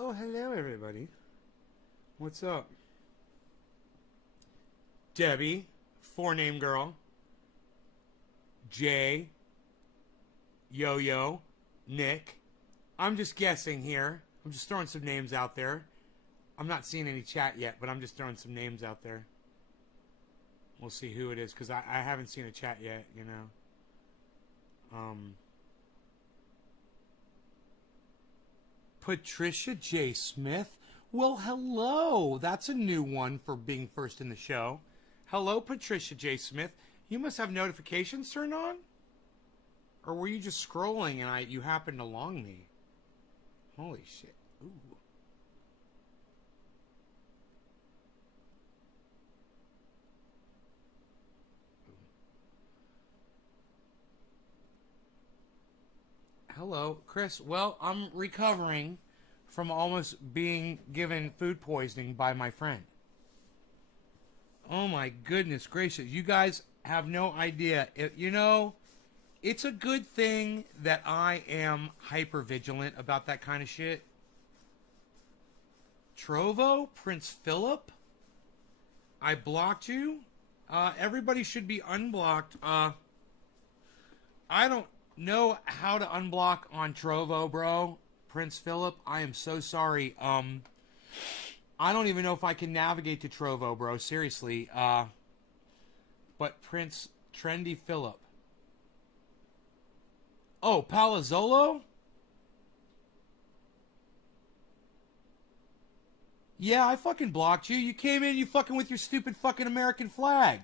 Oh, hello, everybody. What's up? Debbie, four-name girl. Jay, Yo-Yo, Nick. I'm just guessing here. I'm just throwing some names out there. I'm not seeing any chat yet, but I'm just throwing some names out there. We'll see who it is, because I haven't seen a chat yet, you know. Patricia J. Smith. Well, hello. That's a new one for being first in the show. Hello, Patricia J. Smith. You must have notifications turned on? Or were you just scrolling and you happened along me? Holy shit. Ooh. Hello, Chris. Well, I'm recovering from almost being given food poisoning by my friend. Oh my goodness gracious. You guys have no idea. It's a good thing that I am hyper vigilant about that kind of shit. Trovo, Prince Philip, I blocked you. Everybody should be unblocked. I don't know how to unblock on Trovo, bro. Prince Philip, I am so sorry. I don't even know if I can navigate to Trovo, bro. Seriously. But Prince Trendy Philip. Oh, Palazzolo? Yeah, I fucking blocked you. You came in, you fucking with your stupid fucking American flag.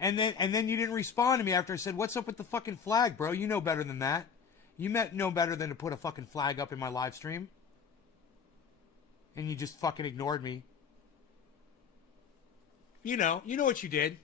And then you didn't respond to me after I said, "What's up with the fucking flag, bro? You know better than that. You know better than to put a fucking flag up in my live stream." And you just fucking ignored me. You know what you did.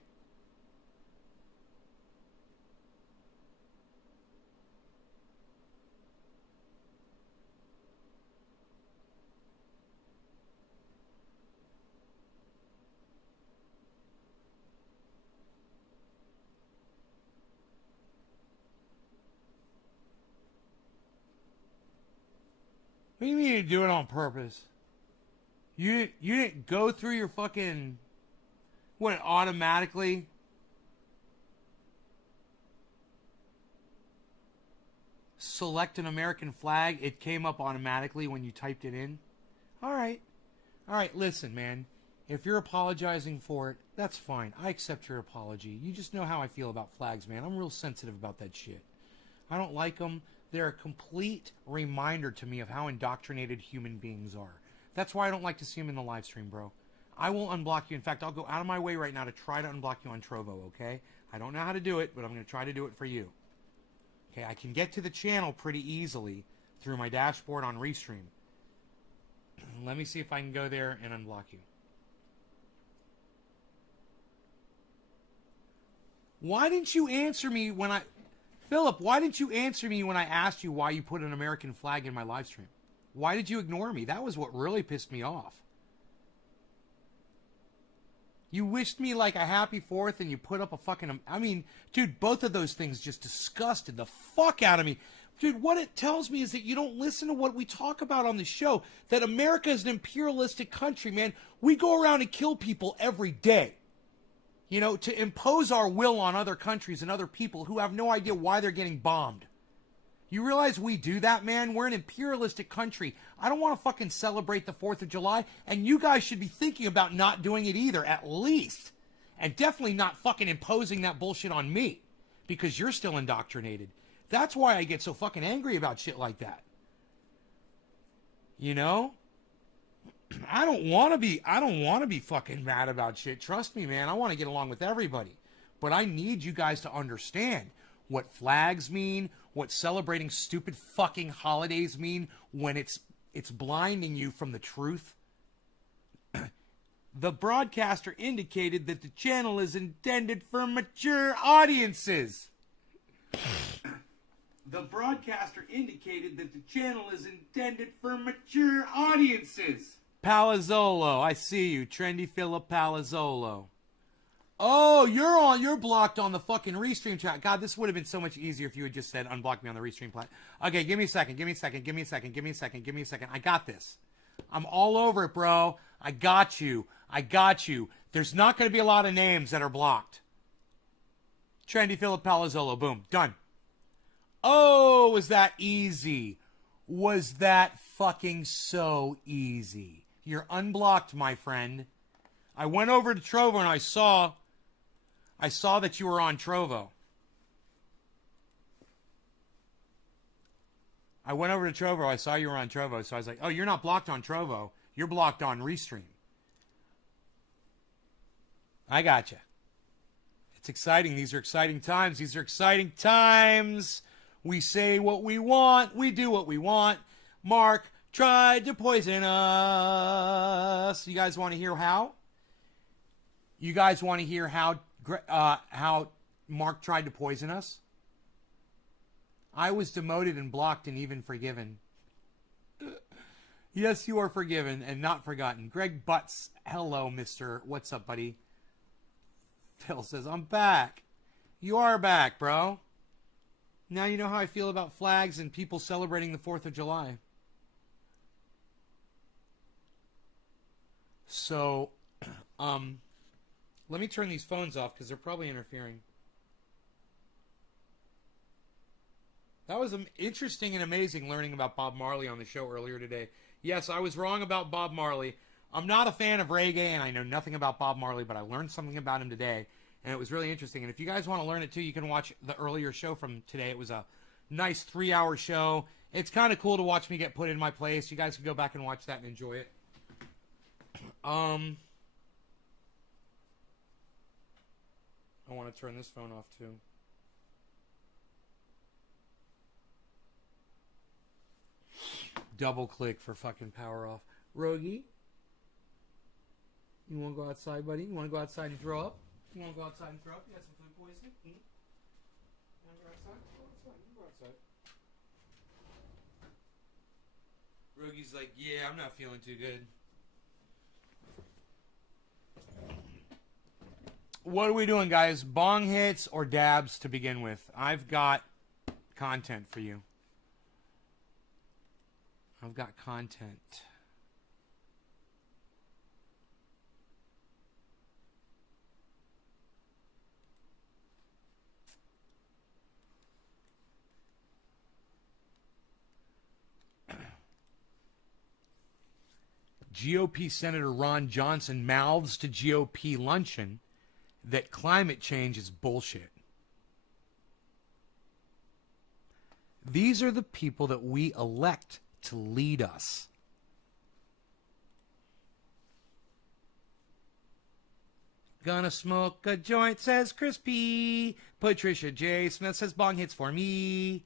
What do you mean you do it on purpose? You didn't go through your fucking... What, automatically? Select an American flag. It came up automatically when you typed it in. Alright, listen, man. If you're apologizing for it, that's fine. I accept your apology. You just know how I feel about flags, man. I'm real sensitive about that shit. I don't like them. They're a complete reminder to me of how indoctrinated human beings are. That's why I don't like to see them in the live stream, bro. I will unblock you. In fact, I'll go out of my way right now to try to unblock you on Trovo, okay? I don't know how to do it, but I'm going to try to do it for you. Okay, I can get to the channel pretty easily through my dashboard on Restream. Let me see if I can go there and unblock you. Why didn't you answer me when I... Philip, why didn't you answer me when I asked you why you put an American flag in my live stream? Why did you ignore me? That was what really pissed me off. You wished me like a happy 4th and you put up a fucking... I mean, dude, both of those things just disgusted the fuck out of me. Dude, what it tells me is that you don't listen to what we talk about on the show. That America is an imperialistic country, man. We go around and kill people every day. You know, to impose our will on other countries and other people who have no idea why they're getting bombed. You realize we do that, man? We're an imperialistic country. I don't want to fucking celebrate the 4th of July, and you guys should be thinking about not doing it either, at least. And definitely not fucking imposing that bullshit on me, because you're still indoctrinated. That's why I get so fucking angry about shit like that. You know? I don't want to be fucking mad about shit. Trust me, man. I want to get along with everybody. But I need you guys to understand what flags mean, what celebrating stupid fucking holidays mean when it's blinding you from the truth. The broadcaster indicated that the channel is intended for mature audiences. The broadcaster indicated that the channel is intended for mature audiences. Palazzolo, I see you. Trendy Philip Palazzolo. Oh, you're blocked on the fucking Restream chat. God, this would have been so much easier if you had just said unblock me on the Restream plat. Okay, give me a second. Give me a second. Give me a second. Give me a second. Give me a second. I got this. I'm all over it, bro. I got you. I got you. There's not going to be a lot of names that are blocked. Trendy Philip Palazzolo. Boom. Done. Oh, was that easy? Was that fucking so easy? You're unblocked, my friend. I went over to Trovo and I saw that you were on Trovo. I went over to Trovo. I saw you were on Trovo. So I was like, oh, you're not blocked on Trovo. You're blocked on Restream. I gotcha. It's exciting. These are exciting times. These are exciting times. We say what we want. We do what we want. Mark tried to poison us. You guys want to hear how? You guys want to hear how Mark tried to poison us? I was demoted and blocked and even forgiven. Yes, you are forgiven and not forgotten. Greg Butts, hello, mister. What's up, buddy? Phil says, I'm back. You are back, bro. Now you know how I feel about flags and people celebrating the 4th of July. So, let me turn these phones off because they're probably interfering. That was interesting and amazing learning about Bob Marley on the show earlier today. Yes, I was wrong about Bob Marley. I'm not a fan of reggae, and I know nothing about Bob Marley, but I learned something about him today, and it was really interesting. And if you guys want to learn it too, you can watch the earlier show from today. It was a nice 3-hour show. It's kind of cool to watch me get put in my place. You guys can go back and watch that and enjoy it. I want to turn this phone off too. Double click for fucking power off. Rogie, you want to go outside, buddy? You want to go outside and throw up? You want to go outside and throw up? You got some food poisoning? You want to go outside? Go outside. You go outside. Rogie's like, yeah, I'm not feeling too good. What are we doing, guys? Bong hits or dabs to begin with? I've got content for you. I've got content. GOP Senator Ron Johnson mouths to GOP luncheon that climate change is bullshit. These are the people that we elect to lead us. Gonna smoke a joint, says Crispy. Patricia J. Smith says bong hits for me.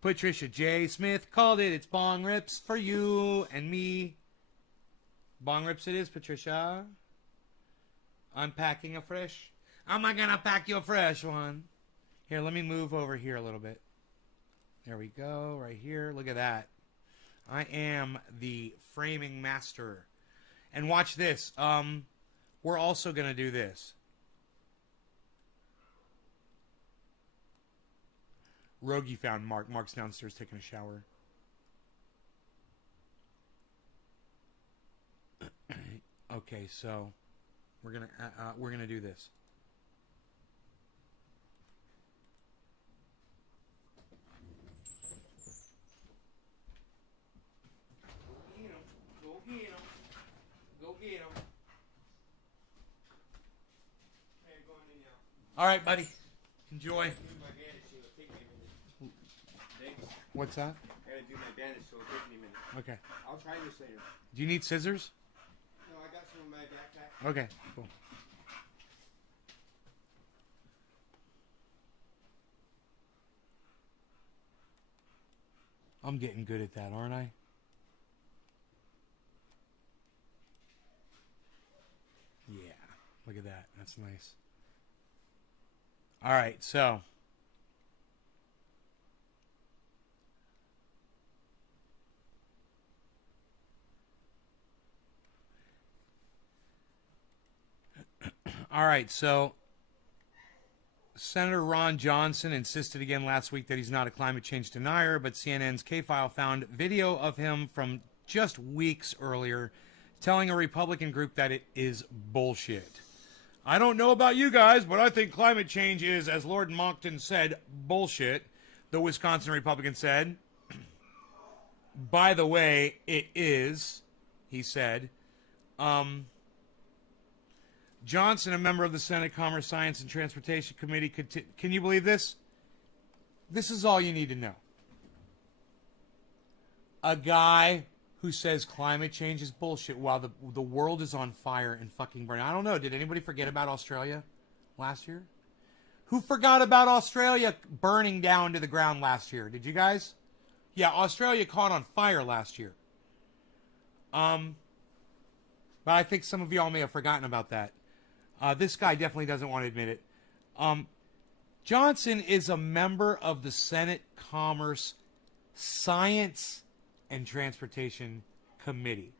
Patricia J. Smith called it. It's bong rips for you and me. Bong rips it is, Patricia. I'm packing a fresh. Am I gonna pack you a fresh one? Here, let me move over here a little bit. There we go, right here. Look at that. I am the framing master. And watch this. We're also gonna do this. Rogie found Mark. Mark's downstairs taking a shower. Okay, so we're gonna do this. Go get him. Go get him. Hey, go in now. All right, buddy. Enjoy. What's that? I gotta do my bandage, so it'll take me a minute. Okay. I'll try this later. Do you need scissors? No, I got some in my backpack. Okay, cool. I'm getting good at that, aren't I? Yeah. Look at that. That's nice. All right, so All right, so Senator Ron Johnson insisted again last week that he's not a climate change denier, but CNN's K-File found video of him from just weeks earlier telling a Republican group that it is bullshit. I don't know about you guys, but I think climate change is, as Lord Monckton said, bullshit. The Wisconsin Republican said, by the way, it is, he said. Johnson, a member of the Senate Commerce, Science, and Transportation Committee, can you believe this? This is all you need to know. A guy who says climate change is bullshit while the world is on fire and fucking burning. I don't know. Did anybody forget about Australia last year? Who forgot about Australia burning down to the ground last year? Did you guys? Yeah, Australia caught on fire last year. But I think some of y'all may have forgotten about that. This guy definitely doesn't want to admit it. Johnson is a member of the Senate Commerce, Science, and Transportation Committee.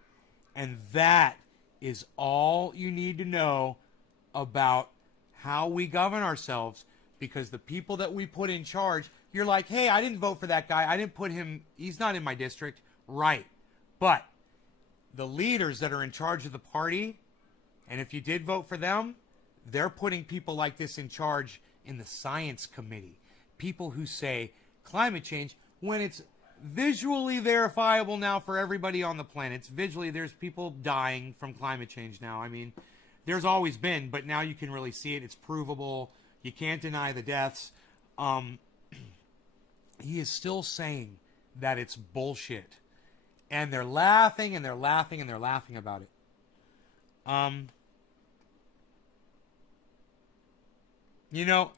And that is all you need to know about how we govern ourselves, because the people that we put in charge, you're like, hey, I didn't vote for that guy. I didn't put him, he's not in my district. Right. But the leaders that are in charge of the party, and if you did vote for them, they're putting people like this in charge in the Science Committee. People who say climate change, when it's visually verifiable now for everybody on the planet. It's visually, there's people dying from climate change now. I mean, there's always been, but now you can really see it. It's provable. You can't deny the deaths. He is still saying that it's bullshit. And they're laughing and they're laughing and they're laughing about it. You know,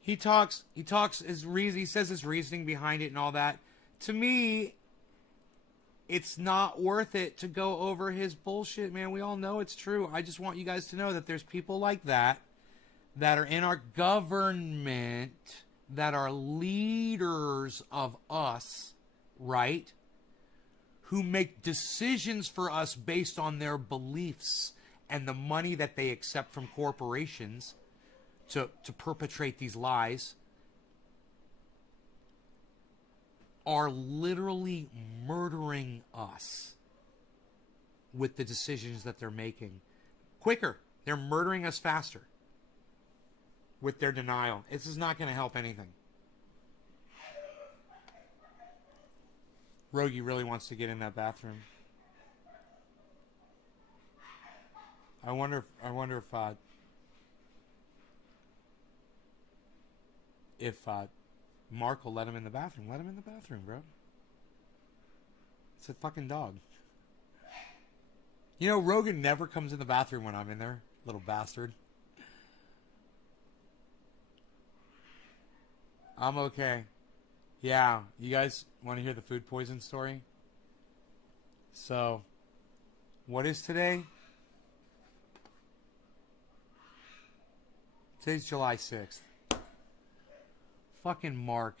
he says his reasoning behind it and all that. To me, it's not worth it to go over his bullshit, man. We all know it's true. I just want you guys to know that there's people like that are in our government, that are leaders of us, right? Who make decisions for us based on their beliefs and the money that they accept from corporations to perpetrate these lies, are literally murdering us with the decisions that they're making. Quicker. They're murdering us faster with their denial. This is not going to help anything. Rogie really wants to get in that bathroom. I wonder if Mark will let him in the bathroom. Let him in the bathroom, bro. It's a fucking dog. You know, Rogan never comes in the bathroom when I'm in there. Little bastard. I'm okay. Yeah, you guys want to hear the food poison story? So, what is today? Today's July 6th. Fucking Mark,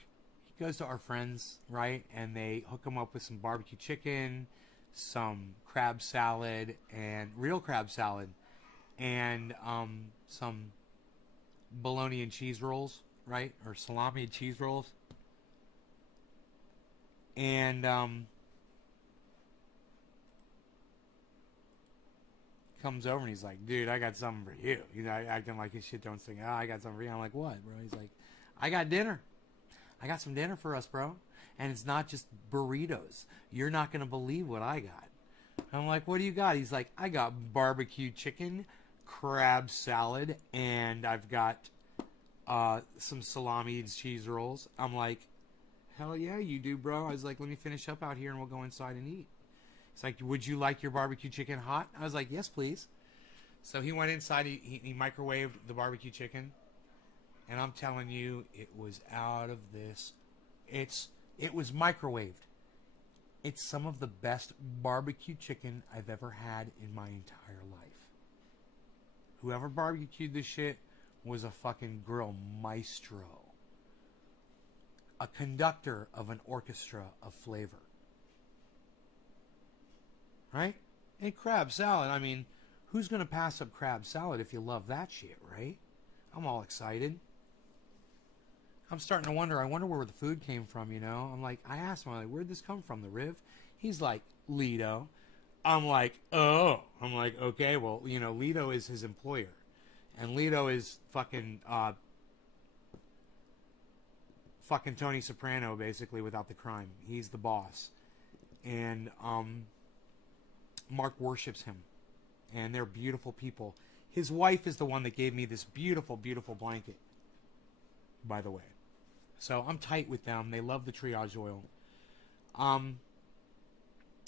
he goes to our friends, right? And they hook him up with some barbecue chicken, some crab salad, and real crab salad, and some bologna and cheese rolls, right? Or salami and cheese rolls. And comes over and he's like, dude, I got something for you. He's acting like his shit don't sing. Oh, I got something for you. I'm like, what, bro? He's like, I got dinner. I got some dinner for us, bro. And it's not just burritos. You're not going to believe what I got. I'm like, what do you got? He's like, I got barbecue chicken, crab salad, and I've got some salami and cheese rolls. I'm like, hell yeah, you do, bro. I was like, let me finish up out here and we'll go inside and eat. He's like, would you like your barbecue chicken hot? I was like, yes, please. So he went inside, he microwaved the barbecue chicken. And I'm telling you, it was out of this. It was microwaved. It's some of the best barbecue chicken I've ever had in my entire life. Whoever barbecued this shit was a fucking grill maestro. A conductor of an orchestra of flavor. Right? And crab salad, I mean, who's going to pass up crab salad if you love that shit, right? I'm all excited. I'm starting to wonder. I wonder where the food came from, you know? I'm like, I asked him, I'm like, where'd this come from? The Riv? He's like, Lido. I'm like, oh. I'm like, okay, well, you know, Lido is his employer. And Lido is fucking Tony Soprano, basically, without the crime. He's the boss. And Mark worships him. And they're beautiful people. His wife is the one that gave me this beautiful, beautiful blanket, by the way. So I'm tight with them. They love the triage oil. I'm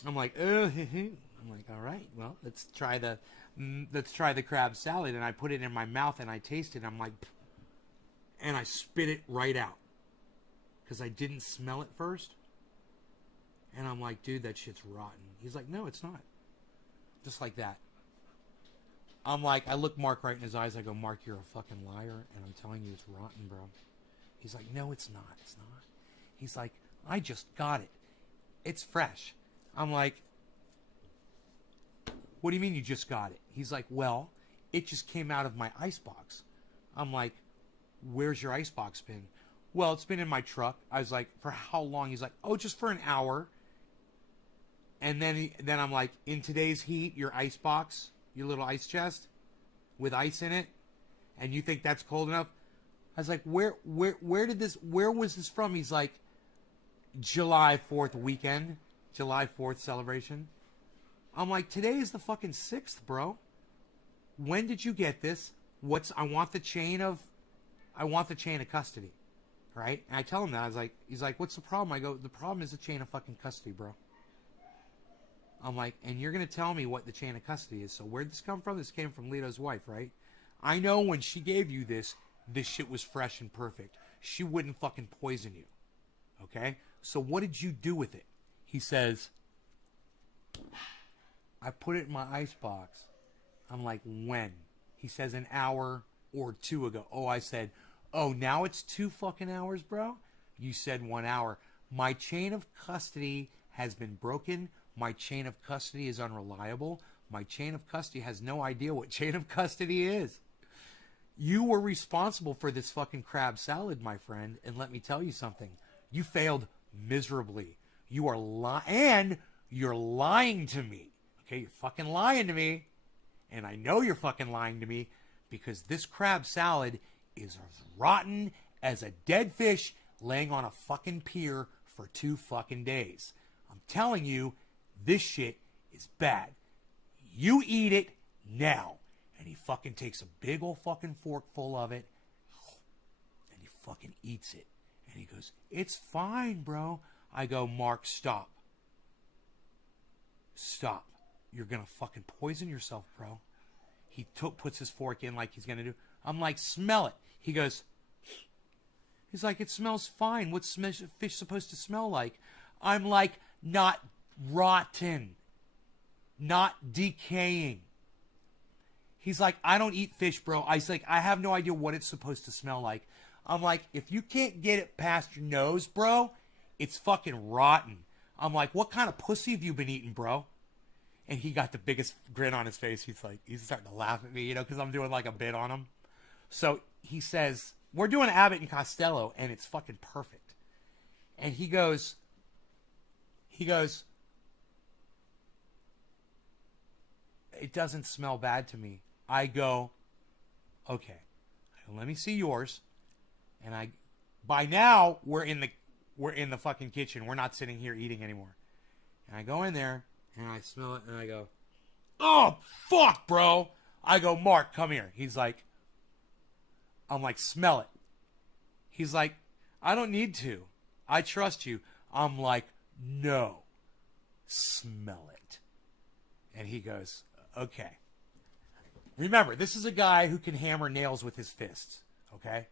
like, I'm like, all right, well, let's try the crab salad. And I put it in my mouth and I taste it. I'm like, and I spit it right out because I didn't smell it first. And I'm like, dude, that shit's rotten. He's like, no, it's not. Just like that. I'm like, I look Mark right in his eyes. I go, Mark, you're a fucking liar, and I'm telling you it's rotten, bro. He's like, no, it's not. It's not. He's like, I just got it. It's fresh. I'm like, what do you mean you just got it? He's like, well, it just came out of my icebox. I'm like, where's your icebox been? Well, it's been in my truck. I was like, for how long? He's like, oh, just for an hour. And then I'm like, in today's heat, your icebox, your little ice chest with ice in it, and you think that's cold enough? I was like, where was this from? He's like, July 4th weekend, July 4th celebration. I'm like, today is the fucking 6th, bro. When did you get this? I want the chain of custody, right? And I tell him that. I was like, he's like, what's the problem? I go, the problem is the chain of fucking custody, bro. I'm like, and you're going to tell me what the chain of custody is. So where'd this come from? This came from Lito's wife, right? I know when she gave you this shit was fresh and perfect. She wouldn't fucking poison you. Okay? So what did you do with it? He says, I put it in my icebox. I'm like, when? He says an hour or two ago. Oh, I said, oh, now it's 2 fucking hours, bro? You said 1 hour. My chain of custody has been broken. My chain of custody is unreliable. My chain of custody has no idea what chain of custody is. You were responsible for this fucking crab salad, my friend. And let me tell you something. You failed miserably. You are and you're lying to me. Okay, you're fucking lying to me. And I know you're fucking lying to me because this crab salad is as rotten as a dead fish laying on a fucking pier for 2 fucking days. I'm telling you, this shit is bad. You eat it now. And he fucking takes a big old fucking fork full of it. And he fucking eats it. And he goes, it's fine, bro. I go, Mark, stop. Stop. You're going to fucking poison yourself, bro. He puts his fork in like he's going to do. I'm like, smell it. He goes, he's like, it smells fine. What's fish supposed to smell like? I'm like, not rotten. Not decaying. He's like, I don't eat fish, bro. I was like, I have no idea what it's supposed to smell like. I'm like, if you can't get it past your nose, bro, it's fucking rotten. I'm like, what kind of pussy have you been eating, bro? And he got the biggest grin on his face. He's like, he's starting to laugh at me, you know, because I'm doing like a bit on him. So he says, we're doing Abbott and Costello, and it's fucking perfect. And he goes, it doesn't smell bad to me. I go, okay, let me see yours. And by now we're in the fucking kitchen. We're not sitting here eating anymore. And I go in there and I smell it and I go, oh fuck, bro. I go, Mark, come here. I'm like, smell it. He's like, I don't need to. I trust you. I'm like, no, smell it. And he goes, okay. Remember, this is a guy who can hammer nails with his fists, okay?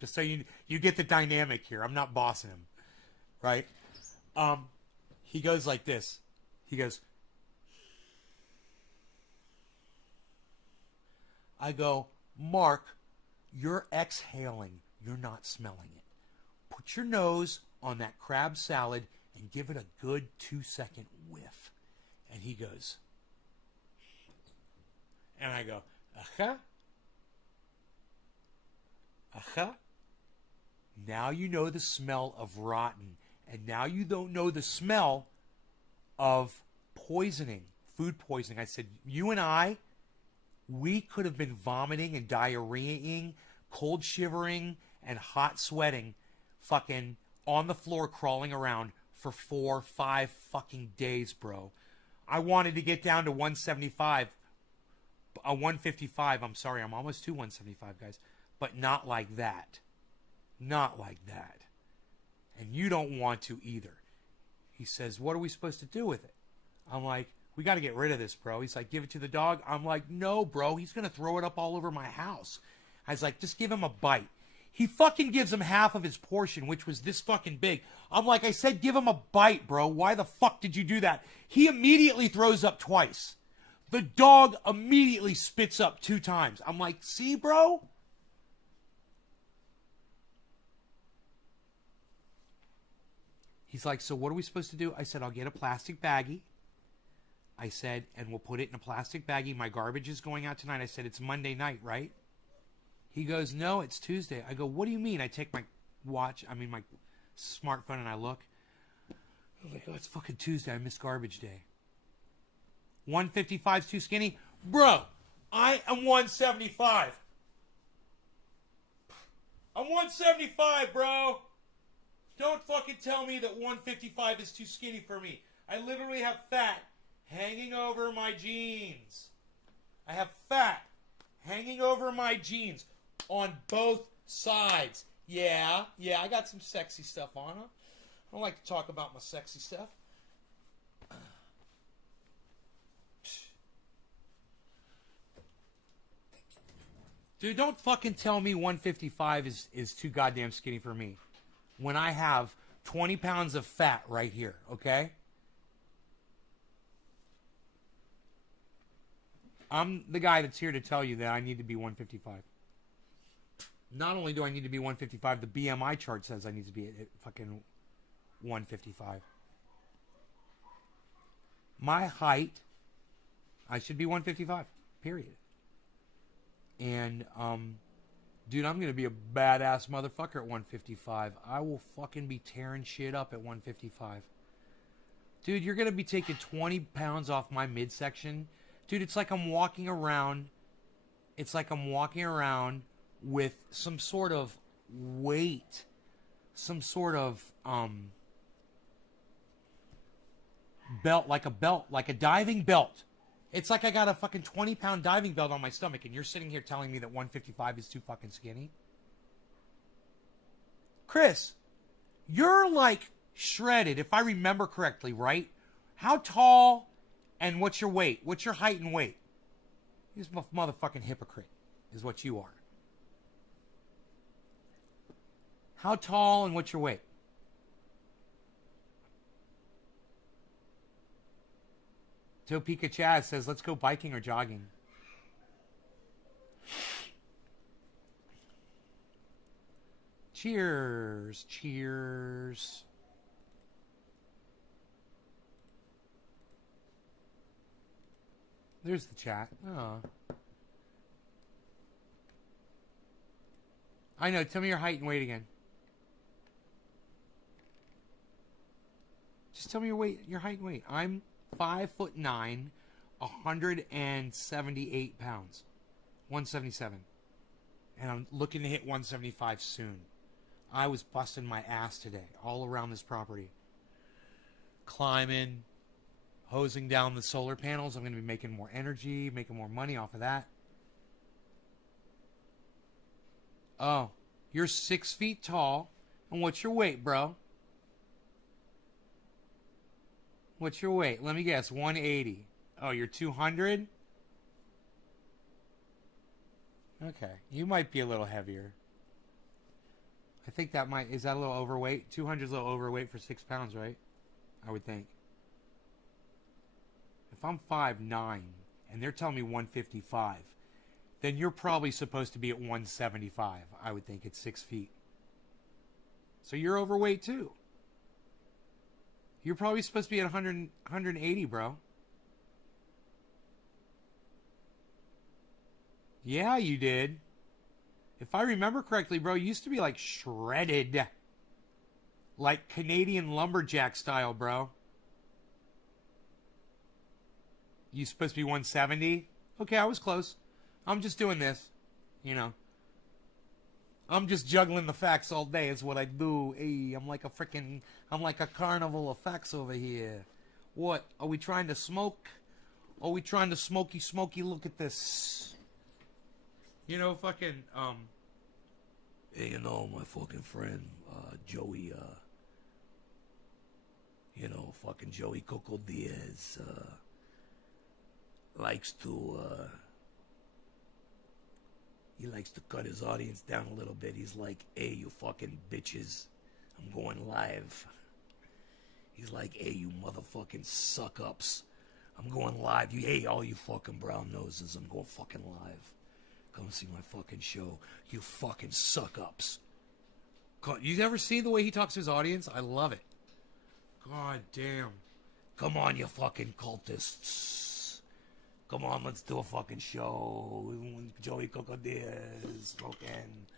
Just so you get the dynamic here. I'm not bossing him, right? He goes like this. He goes, I go, Mark, you're exhaling. You're not smelling it. Put your nose on that crab salad and give it a good 2-second whiff. And he goes, And I go, uh-huh. Uh-huh. Now you know the smell of rotten. And now you don't know the smell of poisoning, food poisoning. I said, you and I, we could have been vomiting and diarrheaing, cold shivering, and hot sweating, fucking on the floor crawling around for 4, 5 fucking days, bro. I wanted to get down to 175, 155. I'm sorry, I'm almost to 175, guys. But not like that. Not like that. And you don't want to either. He says, what are we supposed to do with it? I'm like, we got to get rid of this, bro. He's like, give it to the dog. I'm like, no, bro. He's going to throw it up all over my house. I was like, just give him a bite. He fucking gives him half of his portion, which was this fucking big. I'm like, I said, give him a bite, bro. Why the fuck did you do that? He immediately throws up twice. The dog immediately spits up 2 times. I'm like, see, bro? He's like, so what are we supposed to do? I said, I'll get a plastic baggie. I said, and we'll put it in a plastic baggie. My garbage is going out tonight. I said, it's Monday night, right? He goes, no, it's Tuesday. I go, what do you mean? I take my my smartphone, and I look. I'm like, oh, it's fucking Tuesday. I missed garbage day. 155's too skinny? Bro, I am 175. I'm 175, bro. Don't fucking tell me that 155 is too skinny for me. I literally have fat hanging over my jeans. I have fat hanging over my jeans on both sides. Yeah, I got some sexy stuff on. I don't like to talk about my sexy stuff. Dude, don't fucking tell me 155 is too goddamn skinny for me when I have 20 pounds of fat right here, okay? I'm the guy that's here to tell you that I need to be 155. Not only do I need to be 155, the BMI chart says I need to be at fucking 155. My height, I should be 155, period. And, dude, I'm going to be a badass motherfucker at 155. I will fucking be tearing shit up at 155. Dude, you're going to be taking 20 pounds off my midsection. Dude, it's like I'm walking around. It's like I'm walking around with some sort of weight. Some sort of, belt, like a diving belt. It's like I got a fucking 20-pound diving belt on my stomach, and you're sitting here telling me that 155 is too fucking skinny? Chris, you're like shredded, if I remember correctly, right? How tall and what's your weight? What's your height and weight? You're a motherfucking hypocrite, is what you are. How tall and what's your weight? Topeka Chaz says, let's go biking or jogging. Cheers. Cheers. There's the chat. Oh. I know. Tell me your height and weight again. Just tell me your weight, your height and weight. I'm 5'9", 178 pounds, 177, and I'm looking to hit 175 soon. I was busting my ass today, all around this property, climbing, hosing down the solar panels. I'm going to be making more energy, making more money off of that. Oh, you're 6 feet tall, and what's your weight, bro? What's your weight? Let me guess. 180. Oh, you're 200? Okay. You might be a little heavier. I think that might... Is that a little overweight? 200 is a little overweight for 6 pounds, right? I would think. If I'm 5'9", and they're telling me 155, then you're probably supposed to be at 175, I would think, at 6 feet. So you're overweight, too. You're probably supposed to be at 180, bro. Yeah, you did. If I remember correctly, bro, you used to be like shredded. Like Canadian lumberjack style, bro. You supposed to be 170? Okay, I was close. I'm just doing this. You know. I'm just juggling the facts all day is what I do. Hey, I'm like a carnival of facts over here. What? Are we trying to smoke? Are we trying to smoky? Look at this. You know, fucking, hey, you know, my fucking friend, Joey, you know, fucking Joey Coco Diaz, likes to, he likes to cut his audience down a little bit. He's like, hey, you fucking bitches, I'm going live. He's like, hey, you motherfucking suck-ups, I'm going live. Hey, all you fucking brown noses, I'm going fucking live. Come see my fucking show, you fucking suck-ups. You ever see the way he talks to his audience? I love it. God damn. Come on, you fucking cultists. Come on, let's do a fucking show. Joey Coco Diaz smoking.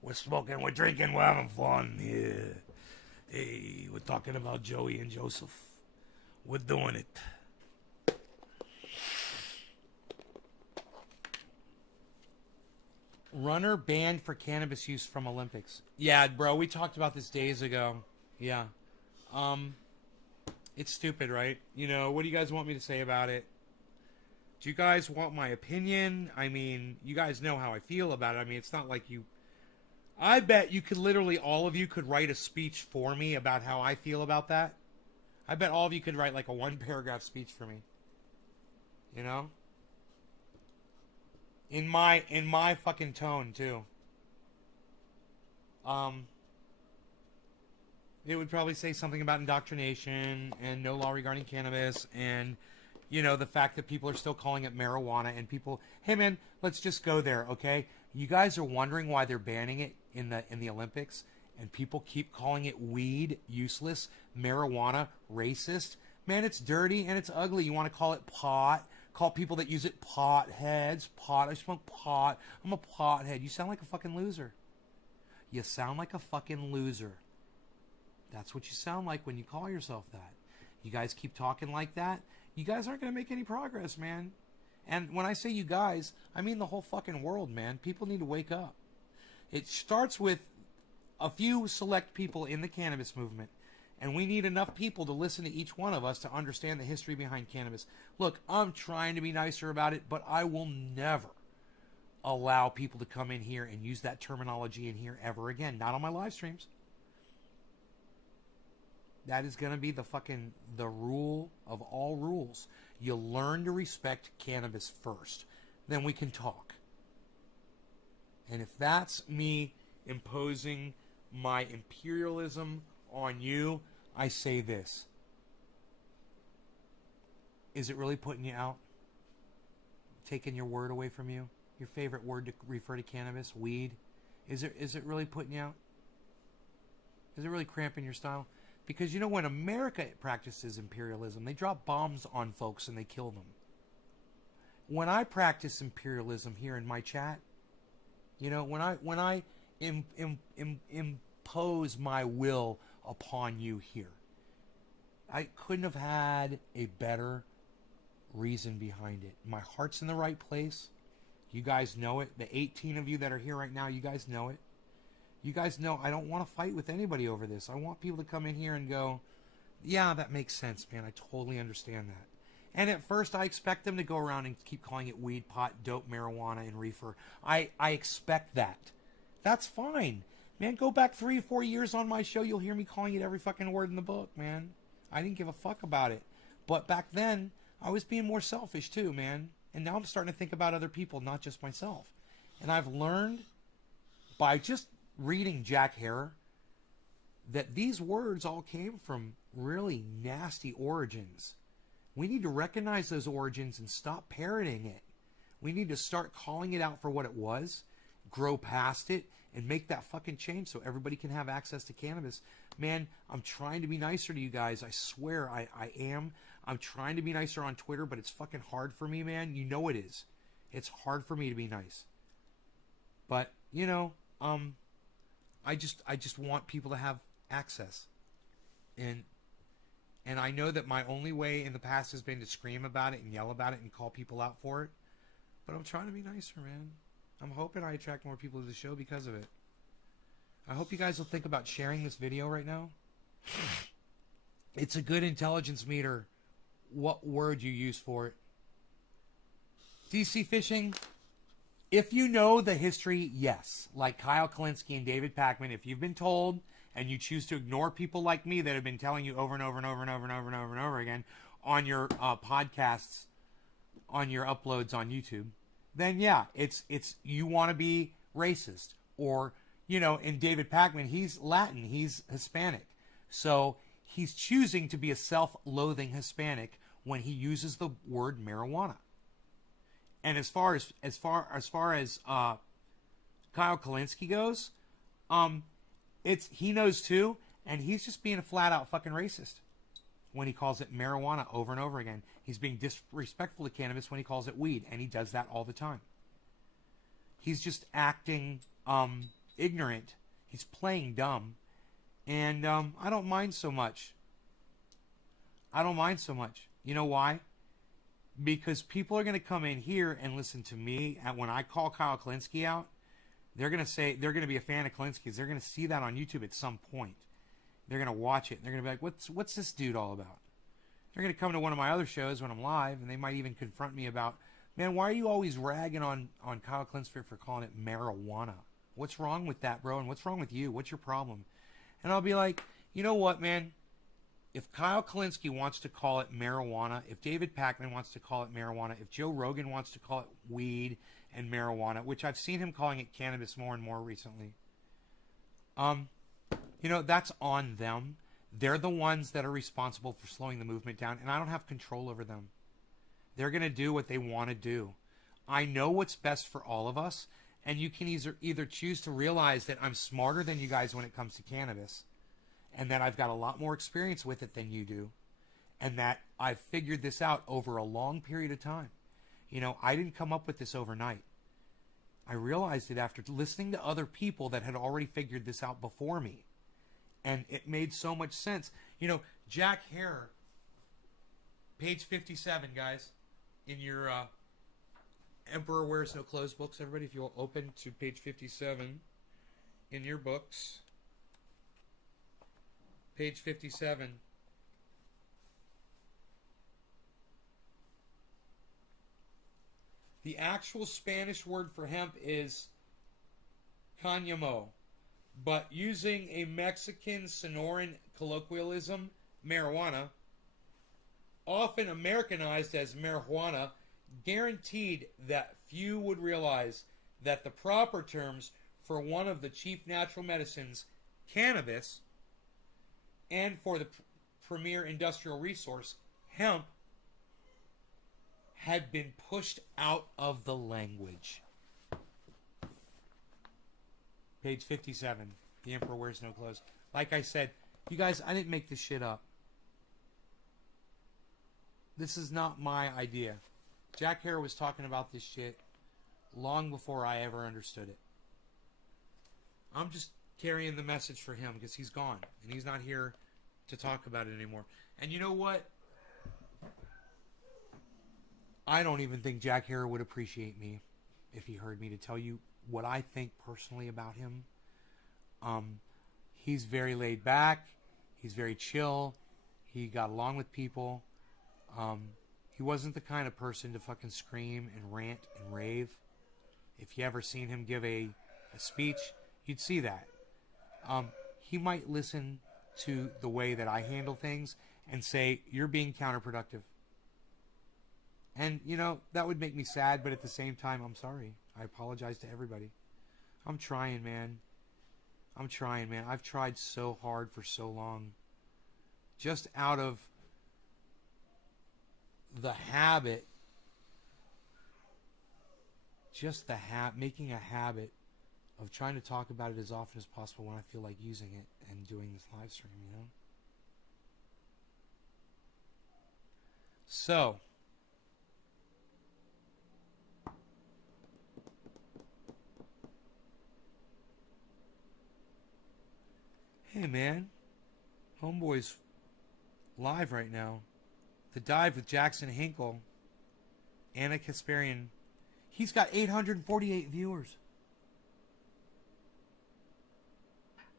We're smoking, we're drinking, we're having fun here. Hey, we're talking about Joey and Joseph. We're doing it. Runner banned for cannabis use from Olympics. Yeah, bro, we talked about this days ago. Yeah. It's stupid, right? You know, what do you guys want me to say about it? Do you guys want my opinion? I mean, you guys know how I feel about it. I mean, it's not like you... I bet you could literally, all of you could write a speech for me about how I feel about that. I bet all of you could write like a 1-paragraph speech for me. You know? In my fucking tone too. It would probably say something about indoctrination and no law regarding cannabis, and you know, the fact that people are still calling it marijuana, and people, hey man, let's just go there, okay? You guys are wondering why they're banning it in the Olympics, and people keep calling it weed, useless, marijuana, racist. Man, it's dirty and it's ugly. You want to call it pot? Call people that use it pot heads. Pot. I smoke pot. I'm a pothead. You sound like a fucking loser. You sound like a fucking loser. That's what you sound like when you call yourself that. You guys keep talking like that, you guys aren't going to make any progress, man. And when I say you guys, I mean the whole fucking world, man. People need to wake up. It starts with a few select people in the cannabis movement. And we need enough people to listen to each one of us to understand the history behind cannabis. Look, I'm trying to be nicer about it, but I will never allow people to come in here and use that terminology in here ever again. Not on my live streams. That is going to be the rule of all rules. You learn to respect cannabis first. Then we can talk. And if that's me imposing my imperialism on you, I say this. Is it really putting you out? Taking your word away from you? Your favorite word to refer to cannabis, weed? Is it really putting you out? Is it really cramping your style? Because you know, when America practices imperialism, they drop bombs on folks and they kill them. When I practice imperialism here in my chat, you know, when I impose my will upon you here, I couldn't have had a better reason behind it. My heart's in the right place. You guys know it. The 18 of you that are here right now, you guys know it. You guys know I don't want to fight with anybody over this. I want people to come in here and go, yeah, that makes sense, man. I totally understand that. And at first, I expect them to go around and keep calling it weed, pot, dope, marijuana, and reefer. I expect that. That's fine. Man, go back 3 or 4 years on my show. You'll hear me calling it every fucking word in the book, man. I didn't give a fuck about it. But back then, I was being more selfish too, man. And now I'm starting to think about other people, not just myself. And I've learned by just reading Jack Herer that these words all came from really nasty origins. We need to recognize those origins and stop parroting it. We need to start calling it out for what it was, grow past it, and make that fucking change so everybody can have access to cannabis. Man, I'm trying to be nicer to you guys. I swear I am. I'm trying to be nicer on Twitter, but it's fucking hard for me, man. You know it is. It's hard for me to be nice. But, you know, I just want people to have access. And I know that my only way in the past has been to scream about it and yell about it and call people out for it. But I'm trying to be nicer, man. I'm hoping I attract more people to the show because of it. I hope you guys will think about sharing this video right now. It's a good intelligence meter what word you use for it. DC fishing, if you know the history, yes. Like Kyle Kalinske and David Pakman, if you've been told and you choose to ignore people like me that have been telling you over and over and over and over and over and over and over again on your podcasts, on your uploads on YouTube, then yeah, it's you want to be racist. Or, you know, in David Pakman, he's Latin, he's Hispanic. So he's choosing to be a self-loathing Hispanic when he uses the word marijuana. And as far as Kyle Kalinske goes, he knows too, and he's just being a flat out fucking racist when he calls it marijuana over and over again. He's being disrespectful to cannabis when he calls it weed, and he does that all the time. He's just acting ignorant. He's playing dumb, and I don't mind so much. I don't mind so much. You know why? Because people are going to come in here and listen to me, and when I call Kyle Kalinske out, they're going to say they're going to be a fan of Kalinski's. They're going to see that on YouTube at some point. They're going to watch it, and they're going to be like, what's this dude all about? They're going to come to one of my other shows when I'm live, and they might even confront me about, man, why are you always ragging on Kyle Kalinske for calling it marijuana? What's wrong with that, bro? And what's wrong with you? What's your problem? And I'll be like, you know what, man? If Kyle Kalinske wants to call it marijuana, if David Pakman wants to call it marijuana, if Joe Rogan wants to call it weed and marijuana, which I've seen him calling it cannabis more and more recently, you know, that's on them. They're the ones that are responsible for slowing the movement down, and I don't have control over them. They're going to do what they want to do. I know what's best for all of us, and you can either choose to realize that I'm smarter than you guys when it comes to cannabis, and that I've got a lot more experience with it than you do, and that I've figured this out over a long period of time. You know, I didn't come up with this overnight. I realized it after listening to other people that had already figured this out before me. And it made so much sense. You know, Jack Hare, page 57, guys, in your Emperor Wears No Clothes books. Everybody, if you'll open to page 57 in your books. Page 57. The actual Spanish word for hemp is cáñamo, but using a Mexican Sonoran colloquialism, marijuana, often Americanized as marijuana, guaranteed that few would realize that the proper terms for one of the chief natural medicines, cannabis, and for the premier industrial resource, hemp, had been pushed out of the language. Page 57. The Emperor Wears No Clothes. Like I said, you guys, I didn't make this shit up. This is not my idea. Jack Hare was talking about this shit long before I ever understood it. I'm just carrying the message for him because he's gone and he's not here to talk about it anymore. And you know what? I don't even think Jack Hare would appreciate me if he heard me to tell you what I think personally about him. He's very laid back. He's very chill. He got along with people. He wasn't the kind of person to fucking scream and rant and rave. If you ever seen him give a speech, you'd see that. He might listen to the way that I handle things and say, you're being counterproductive. And, you know, that would make me sad, but at the same time, I'm sorry. I apologize to everybody. I'm trying, man. I'm trying, man. I've tried so hard for so long. Just out of the habit, making a habit of trying to talk about it as often as possible when I feel like using it and doing this live stream, you know? So, Hey, man. Homeboy's live right now. The Dive with Jackson Hinkle. Anna Kasparian. He's got 848 viewers.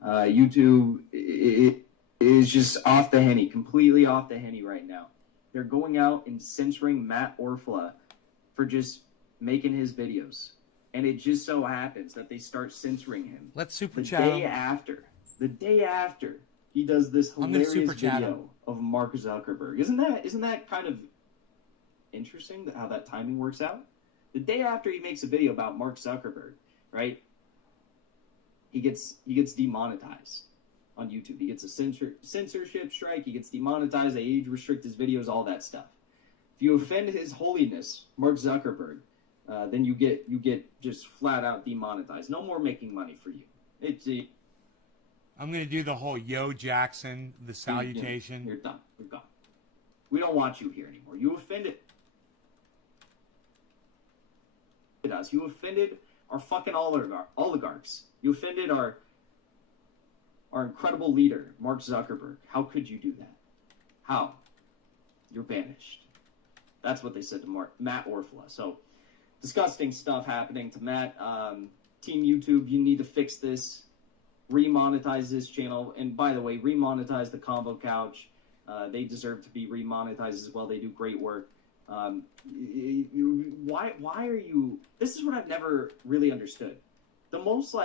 YouTube is just off the henny, completely off the henny right now. They're going out and censoring Matt Orfla for just making his videos. And it just so happens that they start censoring him Let's super the chat day him. after he does this I'm gonna hilarious super chat video him. of Mark Zuckerberg. Isn't that kind of interesting how that timing works out? The day after he makes a video about Mark Zuckerberg, right? He gets demonetized on YouTube. He gets a censorship strike. He gets demonetized. They age restrict his videos, all that stuff. If you offend His Holiness Mark Zuckerberg, then you get just flat out demonetized. No more making money for you. I'm going to do the whole Yo Jackson, the salutation. You're done. You're gone. We don't want you here anymore. You offended us. You offended our fucking oligarchs. You offended our incredible leader, Mark Zuckerberg. How could you do that? How? You're banished. That's what they said to Matt Orfla. So, disgusting stuff happening to Matt. Team YouTube, you need to fix this. Remonetize this channel. And by the way, remonetize the Combo Couch. They deserve to be remonetized as well. They do great work. Why are you... This is what I've never really understood. The most,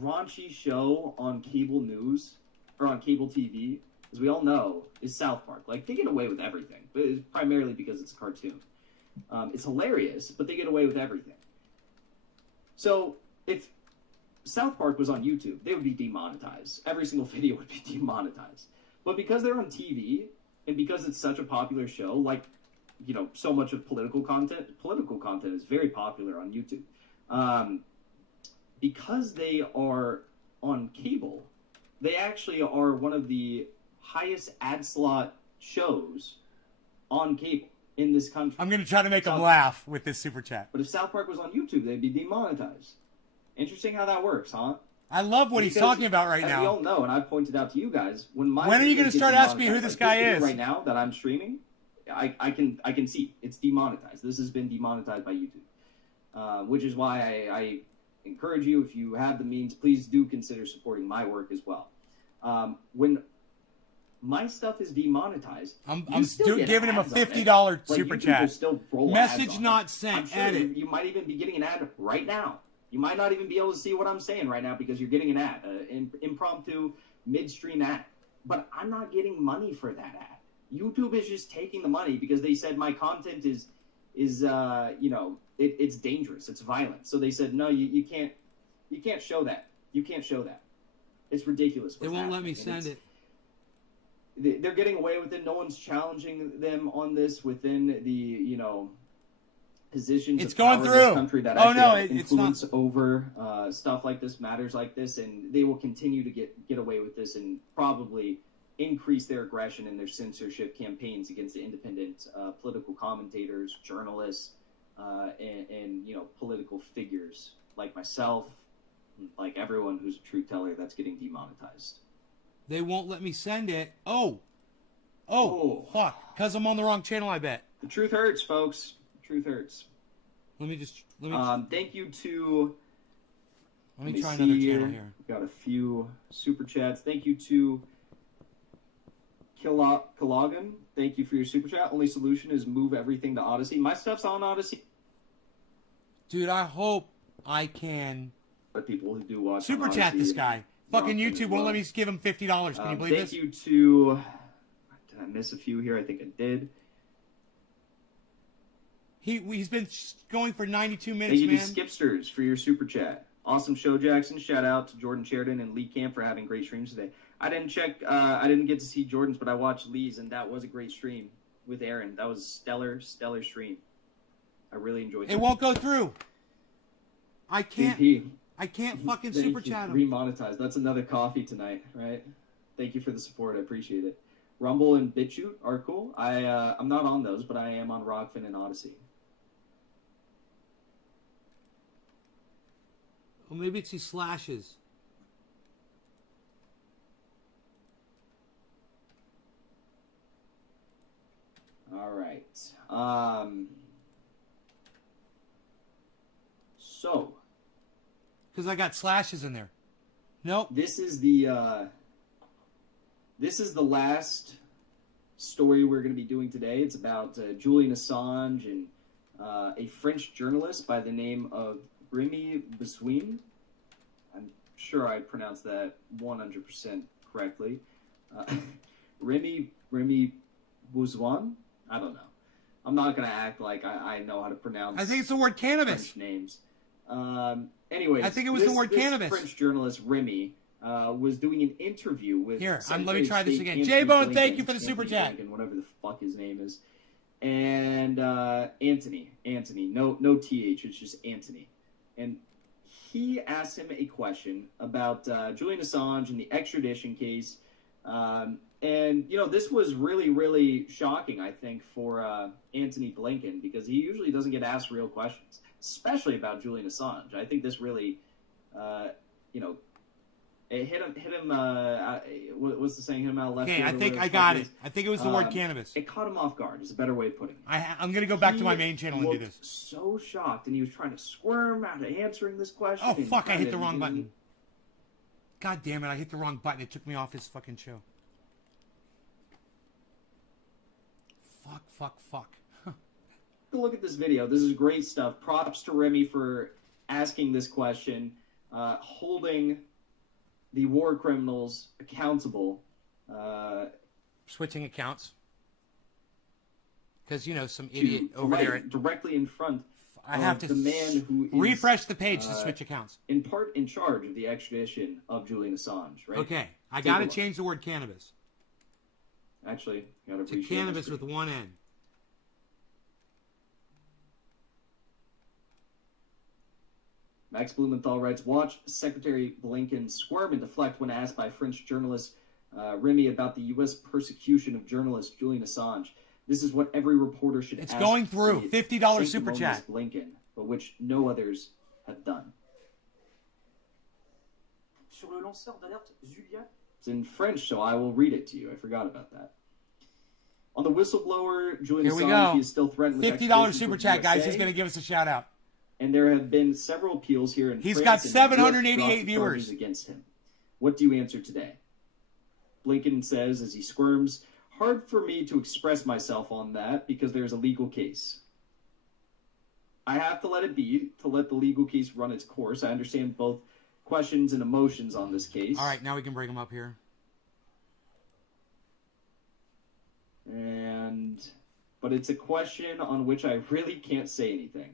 raunchy show on cable news, or on cable TV, as we all know, is South Park. They get away with everything, but it's primarily because it's a cartoon. It's hilarious, but they get away with everything. So, if South Park was on YouTube, they would be demonetized. Every single video would be demonetized. But because they're on TV, and because it's such a popular show, so much of political content is very popular on YouTube. Because they are on cable, they actually are one of the highest ad slot shows on cable in this country. I'm going to try to make him laugh with this super chat. But if South Park was on YouTube, they'd be demonetized. Interesting how that works, huh? I love what he's talking about right as now. we all know, and I pointed out to you guys, when are you going to start asking me who this guy is? Right now that I'm streaming, I can see it's demonetized. This has been demonetized by YouTube, which is why I encourage you, if you have the means, please do consider supporting my work as well. When my stuff is demonetized, I'm giving him a $50 super chat. Message not I'm sent. sure Edit. you might even be getting an ad right now. You might not even be able to see what I'm saying right now because you're getting an ad, impromptu midstream ad. But I'm not getting money for that ad. YouTube is just taking the money because they said my content is it's dangerous, it's violent. So they said no, you can't show that. You can't show that. It's ridiculous. They won't let me send it. They're getting away with it. No one's challenging them on this within the positions it's of power going in through. this country that It's not. influence over stuff like this, matters like this, and they will continue to get away with this and probably increase their aggression in their censorship campaigns against the independent political commentators, journalists, and political figures like myself, like everyone who's a truth teller that's getting demonetized. They won't let me send it. Oh, fuck! Because I'm on the wrong channel, I bet. The truth hurts, folks. The truth hurts. Let me. Thank you to. Let me try another channel here. We've got a few super chats. Thank you to Kilogan. Thank you for your super chat. Only solution is move everything to Odyssey. My stuff's on Odyssey. Dude, I hope I can But people who do watch super on chat Odyssey, This guy. Fucking Rockfin YouTube as won't well. let me give him $50. Can you believe thank this? you to. Did I miss a few here? I think I did. He's been going for 92 Thank minutes, you man. to Skipsters for your super chat. Awesome show, Jackson. Shout out to Jordan Sheridan and Lee Camp for having great streams today. I didn't check. I didn't get to see Jordan's, but I watched Lee's, and that was a great stream with Aaron. That was stellar stream. I really enjoyed it. It won't go through. I can't. DP, I can't fucking thank super you. chat him. Remonetized. That's another coffee tonight, right? Thank you for the support. I appreciate it. Rumble and BitChute are cool. I'm not on those, but I am on Rockfin and Odyssey. Well, maybe it's these slashes. All right. So Because I got slashes in there. Nope. this is the last story we're going to be doing today. It's about Julian Assange and a French journalist by the name of Remy Besouin. I'm sure I pronounced that 100% correctly. Remy Besouin? I don't know. I'm not going to act like I know how to pronounce I think it's the word cannabis. French names. Anyways, I think it was the word this cannabis. French journalist Remy was doing an interview with. Here, let Secretary me try of this State again. Anthony J-Bone, thank Blinken- you for the super Anthony chat. Blinken, whatever the fuck his name is, and Anthony, no th, it's just Anthony, and he asked him a question about Julian Assange and the extradition case. And, you know, this was really, really shocking, I think, for Anthony Blinken, because he usually doesn't get asked real questions, especially about Julian Assange. I think this really, you know, it hit him, what's the saying, hit him out of left Okay, field I or think whatever I the got fuck it. is. I think it was the word cannabis. It caught him off guard, is a better way of putting it. I'm going to go back to my He main channel and do looked this. so shocked, and he was trying to squirm out of answering this question. Oh, and fuck, I hit kinda the wrong didn't- button. God damn it, I hit the wrong button. It took me off his fucking show. Fuck. Look at this video. This is great stuff. Props to Remy for asking this question, holding the war criminals accountable. Switching accounts. Because, you know, some to- idiot over right, there. directly in front I have to of the man who is refresh the page to switch accounts. in part in charge of the extradition of Julian Assange, right? Okay, I Take got a to look. change the word cannabis Actually, gotta to appreciate cannabis this. with one N. Max Blumenthal writes, watch Secretary Blinken squirm and deflect when asked by French journalist Remy about the U.S. persecution of journalist Julian Assange. This is what every reporter should It's ask going through. the $50 super sanctimonious chat. Blinken, but which no others have done. Sur le lanceur d'alerte Julia. It's in French, so I will read it to you. I forgot about that. On the whistleblower, Julian Here we Assange, go. he is still threatened with $50 extradition super to chat, the guys. USA, He's going to give us a shout out. and there have been several appeals here in He's France. got and Europe 788 dropped charges viewers. against him. What do you answer today? Blinken says as he squirms, hard for me to express myself on that because there's a legal case. I have to let it be, to let the legal case run its course. I understand both questions and emotions on this case. All right, now we can bring him up here. But it's a question on which I really can't say anything.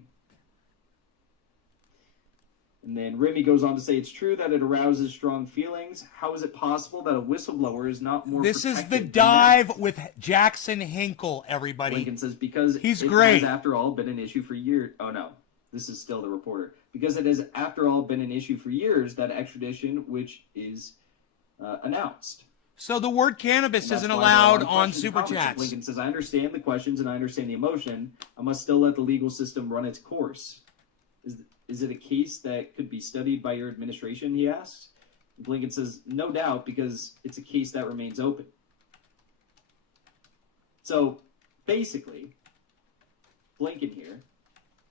And then Remy goes on to say, it's true that it arouses strong feelings. How is it possible that a whistleblower is not more This is the protected than dive that? with Jackson Hinkle, everybody. Lincoln says, because He's it great. has, after all, been an issue for years. Oh, no. This is still the reporter. Because it has, after all, been an issue for years, that extradition, which is announced. So the word cannabis And that's isn't why there are allowed a lot of on questions and super comments. chats. Lincoln says, I understand the questions and I understand the emotion. I must still let the legal system run its course. Is it a case that could be studied by your administration, he asks. Blinken says, no doubt, because it's a case that remains open. So, basically, Blinken here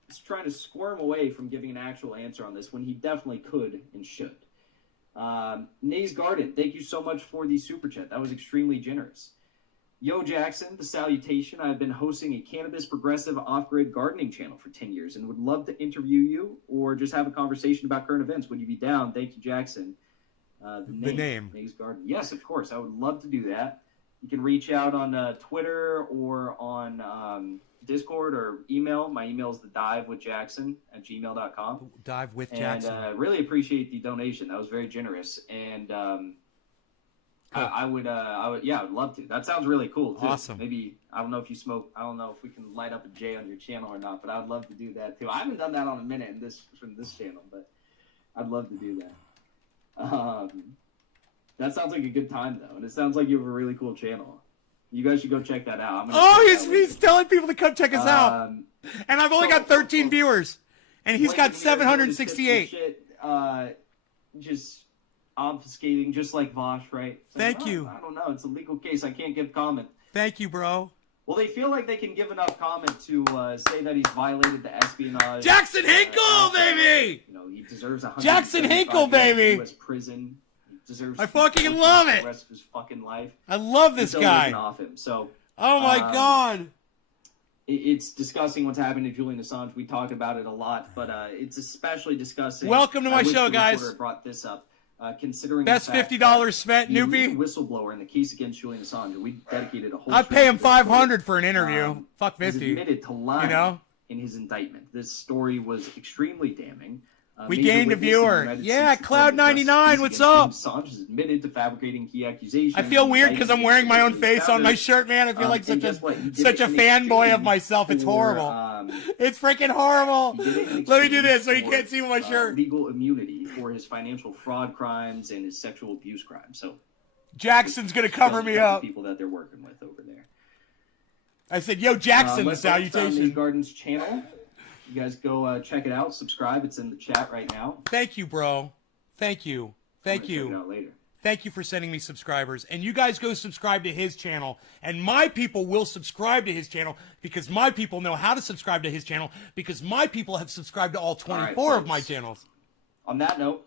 is trying to squirm away from giving an actual answer on this when he definitely could and should. Nays Garden, thank you so much for the super chat. That was extremely generous. Yo Jackson, the salutation. I've been hosting a cannabis progressive off-grid gardening channel for 10 years and would love to interview you or just have a conversation about current events. Would you be down? Thank you, Jackson. The name. Nays Garden. Yes, of course. I would love to do that. You can reach out on Twitter or on Discord or email. My email is thedive@gmail.com. Dive with And Jackson. really appreciate the donation. That was very generous. And I would, yeah, I would love to. That sounds really cool too. Awesome. Maybe I don't know if you smoke. I don't know if we can light up a J on your channel or not. But I would love to do that too. I haven't done that on a minute from this channel, but I'd love to do that. That sounds like a good time though, and it sounds like you have a really cool channel. You guys should go check that out. I'm gonna Oh, check that he's telling people to come check us out. out. And I've only got 13 viewers. And he's got 768. Just obfuscating, just like Vosh, right? Saying, Thank you. I don't know. It's a legal case. I can't give comment. Thank you, bro. Well, they feel like they can give enough comment to say that he's violated the espionage. Jackson Hinkle, baby! You know, he deserves a Jackson Hinkle, baby! U.S. prison. He deserves. I fucking love it. The rest of his fucking life. I love this Still guy. living off him. So. Oh my god. It's discussing what's happening to Julian Assange. We talked about it a lot, but it's especially discussing. Welcome to my show, guys. Brought this up, considering best $50 spent, Noopy. Whistleblower in the case against Julian Assange. We dedicated a whole. I'd pay him $500 for an interview. Fuck 50. He's admitted to lying, you know, in his indictment. This story was extremely damning. We gained a viewer. Yeah, Cloud99, what's up? Assange is admitted to fabricating key accusations. I feel weird because I'm wearing my own face on my shirt, man. I feel like such a fanboy of myself. It's horrible. It's freaking horrible. Let me do this so you can't see my shirt. Legal immunity for his financial fraud crimes and his sexual abuse crimes. So Jackson's gonna cover me up. People that they're working with over there. I said, "Yo, Jackson, the salutation." Gardens channel. You guys go check it out. Subscribe. It's in the chat right now. Thank you, bro. Thank you. Thank you. Check it out later. Thank you for sending me subscribers. And you guys go subscribe to his channel. And my people will subscribe to his channel because my people know how to subscribe to his channel because my people have subscribed to all 24 of my channels. On that note,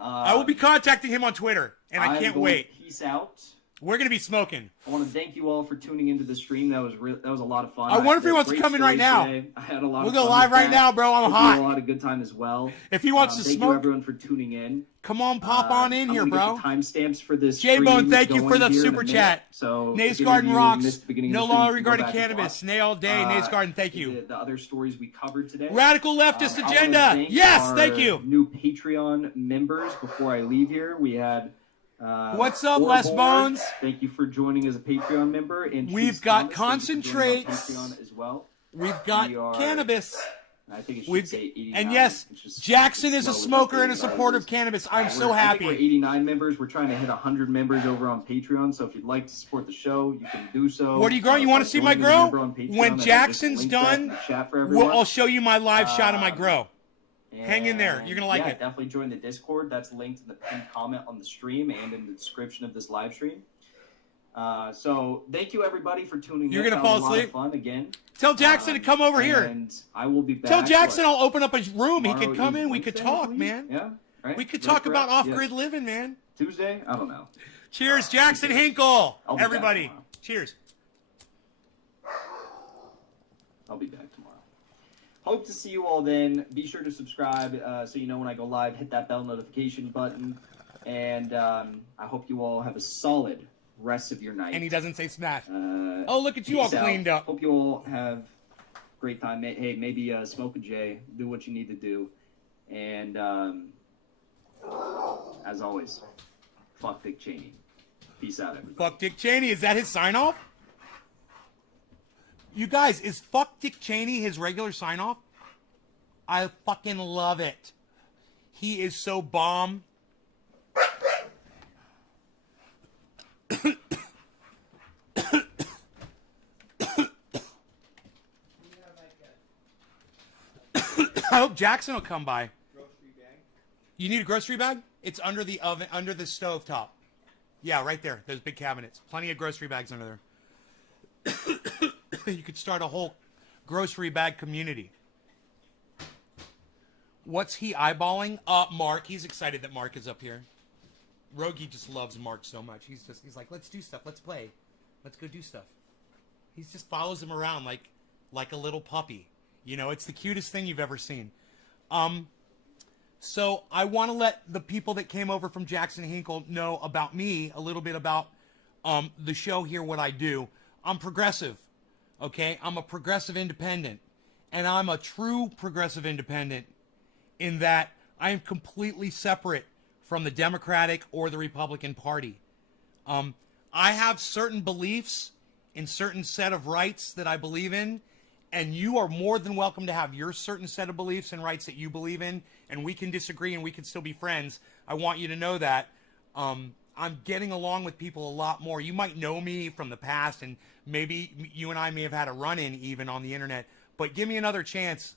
I will be contacting him on Twitter, and I can't wait. Peace out. We're going to be smoking. I want to thank you all for tuning into the stream. That was a lot of fun. I wonder if he wants to come in right now. Today. I had a lot we'll of go fun live with right that. now, bro. I'm hot. We had a good time as well. If he wants to smoke. Thank you, everyone, for tuning in. Come on, pop on in here, bro. Timestamps for this. J-Bone, thank you for the super chat. So, Nays Garden rocks. No law regarding cannabis. Nay all day. Nays Garden, thank you. The other stories we covered today. Radical leftist agenda. Yes, thank you. New Patreon members. Before I leave here, we had. What's up, Les Bones? Thank you for joining as a Patreon member. And we've got concentrates. As well. We've got cannabis. I think it should say 89. And yes, Jackson is a smoker and a supporter of cannabis. I'm so happy. I think we're 89 members. We're trying to hit 100 members over on Patreon. So if you'd like to support the show, you can do so. What are you growing? You want to see my grow? When Jackson's done, I'll show you my live shot of my grow. Hang in there. You're going to like it. Definitely join the Discord. That's linked in the pinned comment on the stream and in the description of this live stream. So thank you, everybody, for tuning in. You're going to fall asleep? Fun again. Tell Jackson to come over here. And I will be back. Tell Jackson I'll open up a room. He could come in. We could talk, man. Yeah. Right? We could talk about off-grid living, man. Tuesday? I don't know. Cheers, Jackson Hinkle. Everybody. Cheers. I'll be back tomorrow. Hope to see you all then. Be sure to subscribe so you know when I go live. Hit that bell notification button. And I hope you all have a solid rest of your night. And he doesn't say smash. Oh, look at you all cleaned up. Hope you all have a great time. Hey, maybe smoke a J. Do what you need to do. And as always, fuck Dick Cheney. Peace out, everybody. Fuck Dick Cheney. Is that his sign-off? You guys, is fuck Dick Cheney his regular sign-off? I fucking love it. He is so bomb. I hope Jackson will come by. Grocery bag. You need a grocery bag? It's under the oven, under the stove top. Yeah, right there. Those big cabinets. Plenty of grocery bags under there. You could start a whole grocery bag community. What's he eyeballing? Mark. He's excited that Mark is up here. Rogi just loves Mark so much. He's like, let's do stuff. Let's play. Let's go do stuff. He just follows him around like a little puppy. You know, it's the cutest thing you've ever seen. So I want to let the people that came over from Jackson Hinkle know about me, a little bit about the show here, what I do. I'm progressive, okay? I'm a progressive independent, and I'm a true progressive independent in that I am completely separate from the Democratic or the Republican Party. I have certain beliefs in certain set of rights that I believe in, and you are more than welcome to have your certain set of beliefs and rights that you believe in, and we can disagree and we can still be friends. I want you to know that. I'm getting along with people a lot more. You might know me from the past, and maybe you and I may have had a run-in even on the internet, but give me another chance.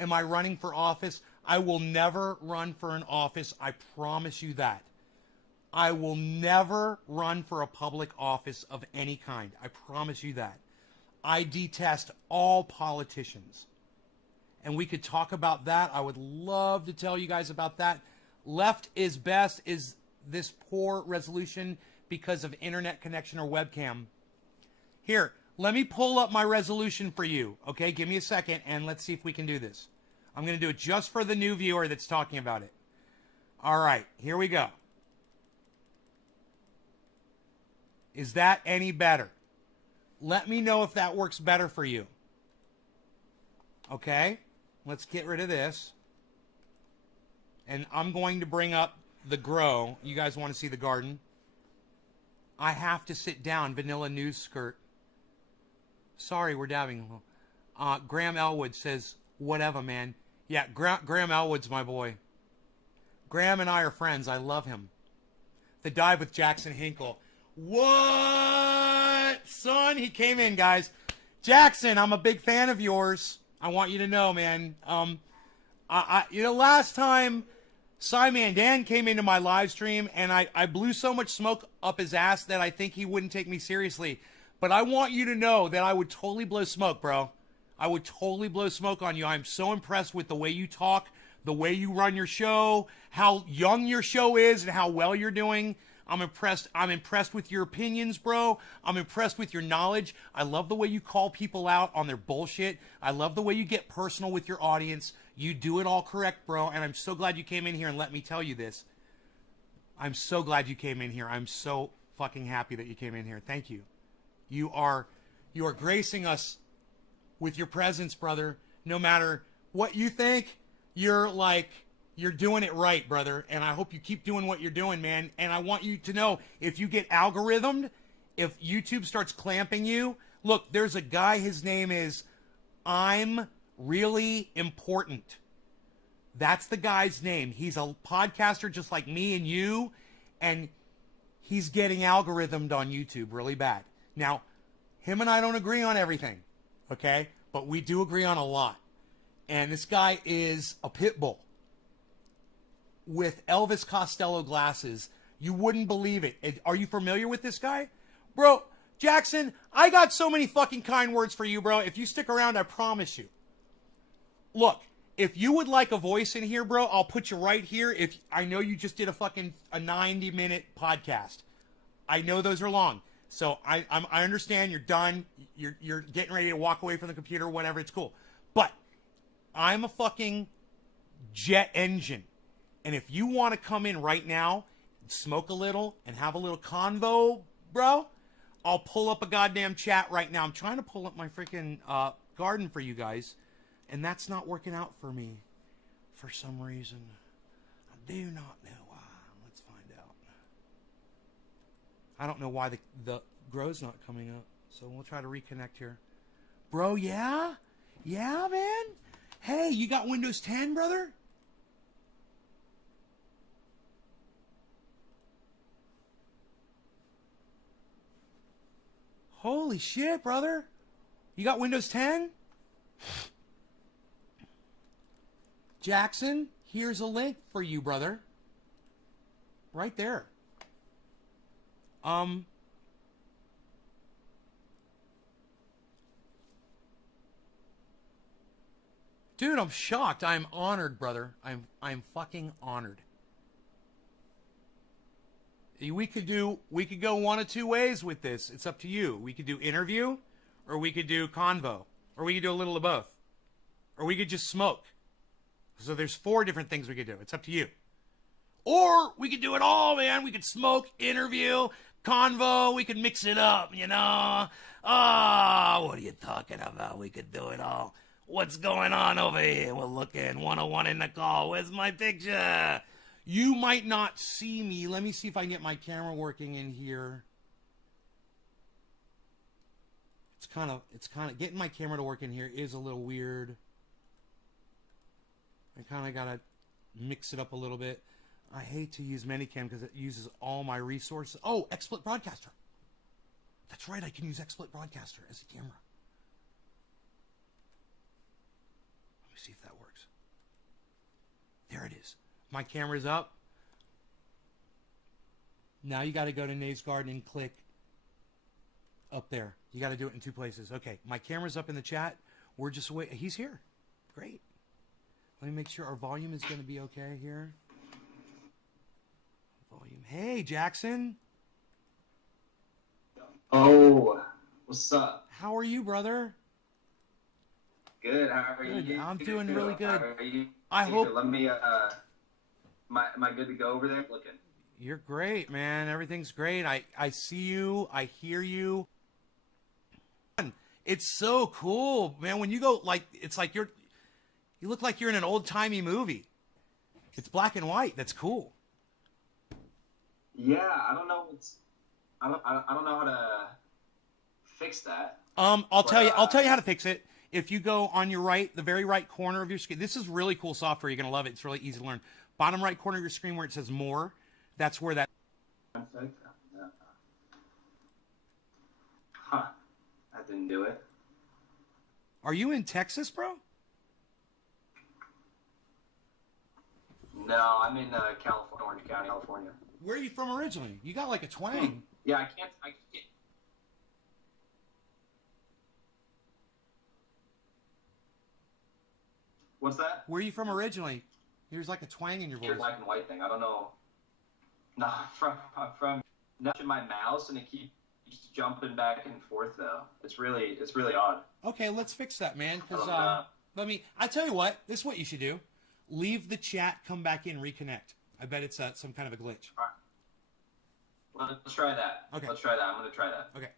Am I running for office? I will never run for an office. I promise you that. I will never run for a public office of any kind. I promise you that. I detest all politicians. And we could talk about that. I would love to tell you guys about that. Left is best is this poor resolution because of internet connection or webcam. Here, let me pull up my resolution for you. Okay, give me a second and let's see if we can do this. I'm going to do it just for the new viewer that's talking about it. All right, here we go. Is that any better? Let me know if that works better for you. Okay, let's get rid of this. And I'm going to bring up the grow. You guys want to see the garden? I have to sit down. Vanilla news skirt. Sorry, we're dabbing. Graham Elwood says, whatever, man. Yeah, Graham Elwood's my boy. Graham and I are friends. I love him. The dive with Jackson Hinkle. What? Son, he came in, guys. Jackson, I'm a big fan of yours. I want you to know, man. Last time Simon Dan came into my live stream and I blew so much smoke up his ass that I think he wouldn't take me seriously. But I want you to know that I would totally blow smoke, bro. I would totally blow smoke on you. I'm so impressed with the way you talk, the way you run your show, how young your show is, and how well you're doing. I'm impressed. I'm impressed with your opinions, bro. I'm impressed with your knowledge. I love the way you call people out on their bullshit. I love the way you get personal with your audience. You do it all correct, bro. And I'm so glad you came in here and let me tell you this. I'm so glad you came in here. I'm so fucking happy that you came in here. Thank you. You are gracing us with your presence, brother. No matter what you think, you're doing it right, brother. And I hope you keep doing what you're doing, man. And I want you to know, if you get algorithmed, if YouTube starts clamping you, look, there's a guy, his name is I'm Really Important. That's the guy's name. He's a podcaster just like me and you, and he's getting algorithmed on YouTube really bad. Now, him and I don't agree on everything, okay? But we do agree on a lot. And this guy is a pit bull with Elvis Costello glasses. You wouldn't believe it. Are you familiar with this guy? Bro, Jackson, I got so many fucking kind words for you, bro. If you stick around, I promise you. Look, if you would like a voice in here, bro, I'll put you right here. If I know you just did a 90-minute podcast. I know those are long. So I understand you're done. You're getting ready to walk away from the computer, whatever. It's cool. But I'm a fucking jet engine. And if you want to come in right now, smoke a little, and have a little convo, bro, I'll pull up a goddamn chat right now. I'm trying to pull up my freaking garden for you guys, and that's not working out for me for some reason. I do not know why. Let's find out. I don't know why the grow's not coming up, so we'll try to reconnect here. Bro, yeah? Yeah, man? Hey, you got Windows 10, brother? Holy shit, brother. You got Windows 10? Jackson, here's a link for you, brother. Right there. Dude, I'm shocked. I'm honored, brother. I'm fucking honored. We could go one of two ways with this. It's up to you. We could do interview, or we could do convo, or we could do a little of both, or we could just smoke. So there's 4 different things we could do. It's up to you. Or we could do it all, man. We could smoke, interview, convo. We could mix it up, you know. Oh, what are you talking about? We could do it all. What's going on over here? We're looking 101 in the call. Where's my picture? You might not see me. Let me see if I can get my camera working in here. It's kind of getting my camera to work in here is a little weird. I kind of got to mix it up a little bit. I hate to use Minicam because it uses all my resources. Oh, XSplit Broadcaster. That's right. I can use XSplit Broadcaster as a camera. Let me see if that works. There it is. My camera's up. Now you got to go to Nays Garden and click up there. You got to do it in 2 places. Okay, my camera's up in the chat. We're just wait. He's here. Great. Let me make sure our volume is going to be okay here. Volume. Hey, Jackson. Oh, what's up? How are you, brother? Good. How are Good. you? I'm doing really good. How are you? I hope Let me. Am I good to go over there? Looking. you're great, man. Everything's great. I see you. I hear you. It's so cool, man. When you go, like, it's like you look like you're in an old-timey movie. It's black and white. That's cool. Yeah, I don't know. I don't know how to fix that. I'll tell you how to fix it. If you go on your right, the very right corner of your screen, this is really cool software. You're gonna love it. It's really easy to learn. Bottom right corner of your screen where it says more, that's where that. Huh. That didn't do it. Are you in Texas, bro? No, I'm in California, Orange County, California. Where are you from originally? You got like a twang. Yeah, I can't. What's that? Where are you from originally? There's like a twang in your Your voice. black and white thing. I don't know. No, from nudging my mouse and it keeps jumping back and forth though. It's really odd. Okay, let's fix that, man. I Because don't know. I tell you what, this is what you should do. Leave the chat, come back in, reconnect. I bet it's some kind of a glitch. Let's try that. Okay. Let's try that. I'm gonna try that. Okay.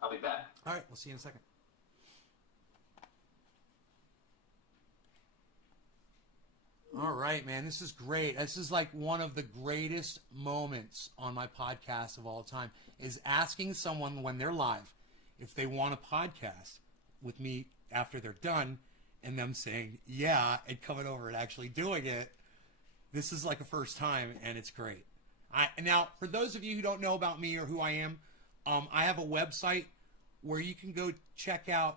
I'll be back. All right, we'll see you in a second. All right, man. This is great. This is like one of the greatest moments on my podcast of all time is asking someone when they're live if they want a podcast with me after they're done and them saying, yeah, and coming over and actually doing it. This is like a first time, and it's great. Now, for those of you who don't know about me or who I am, I have a website where you can go check out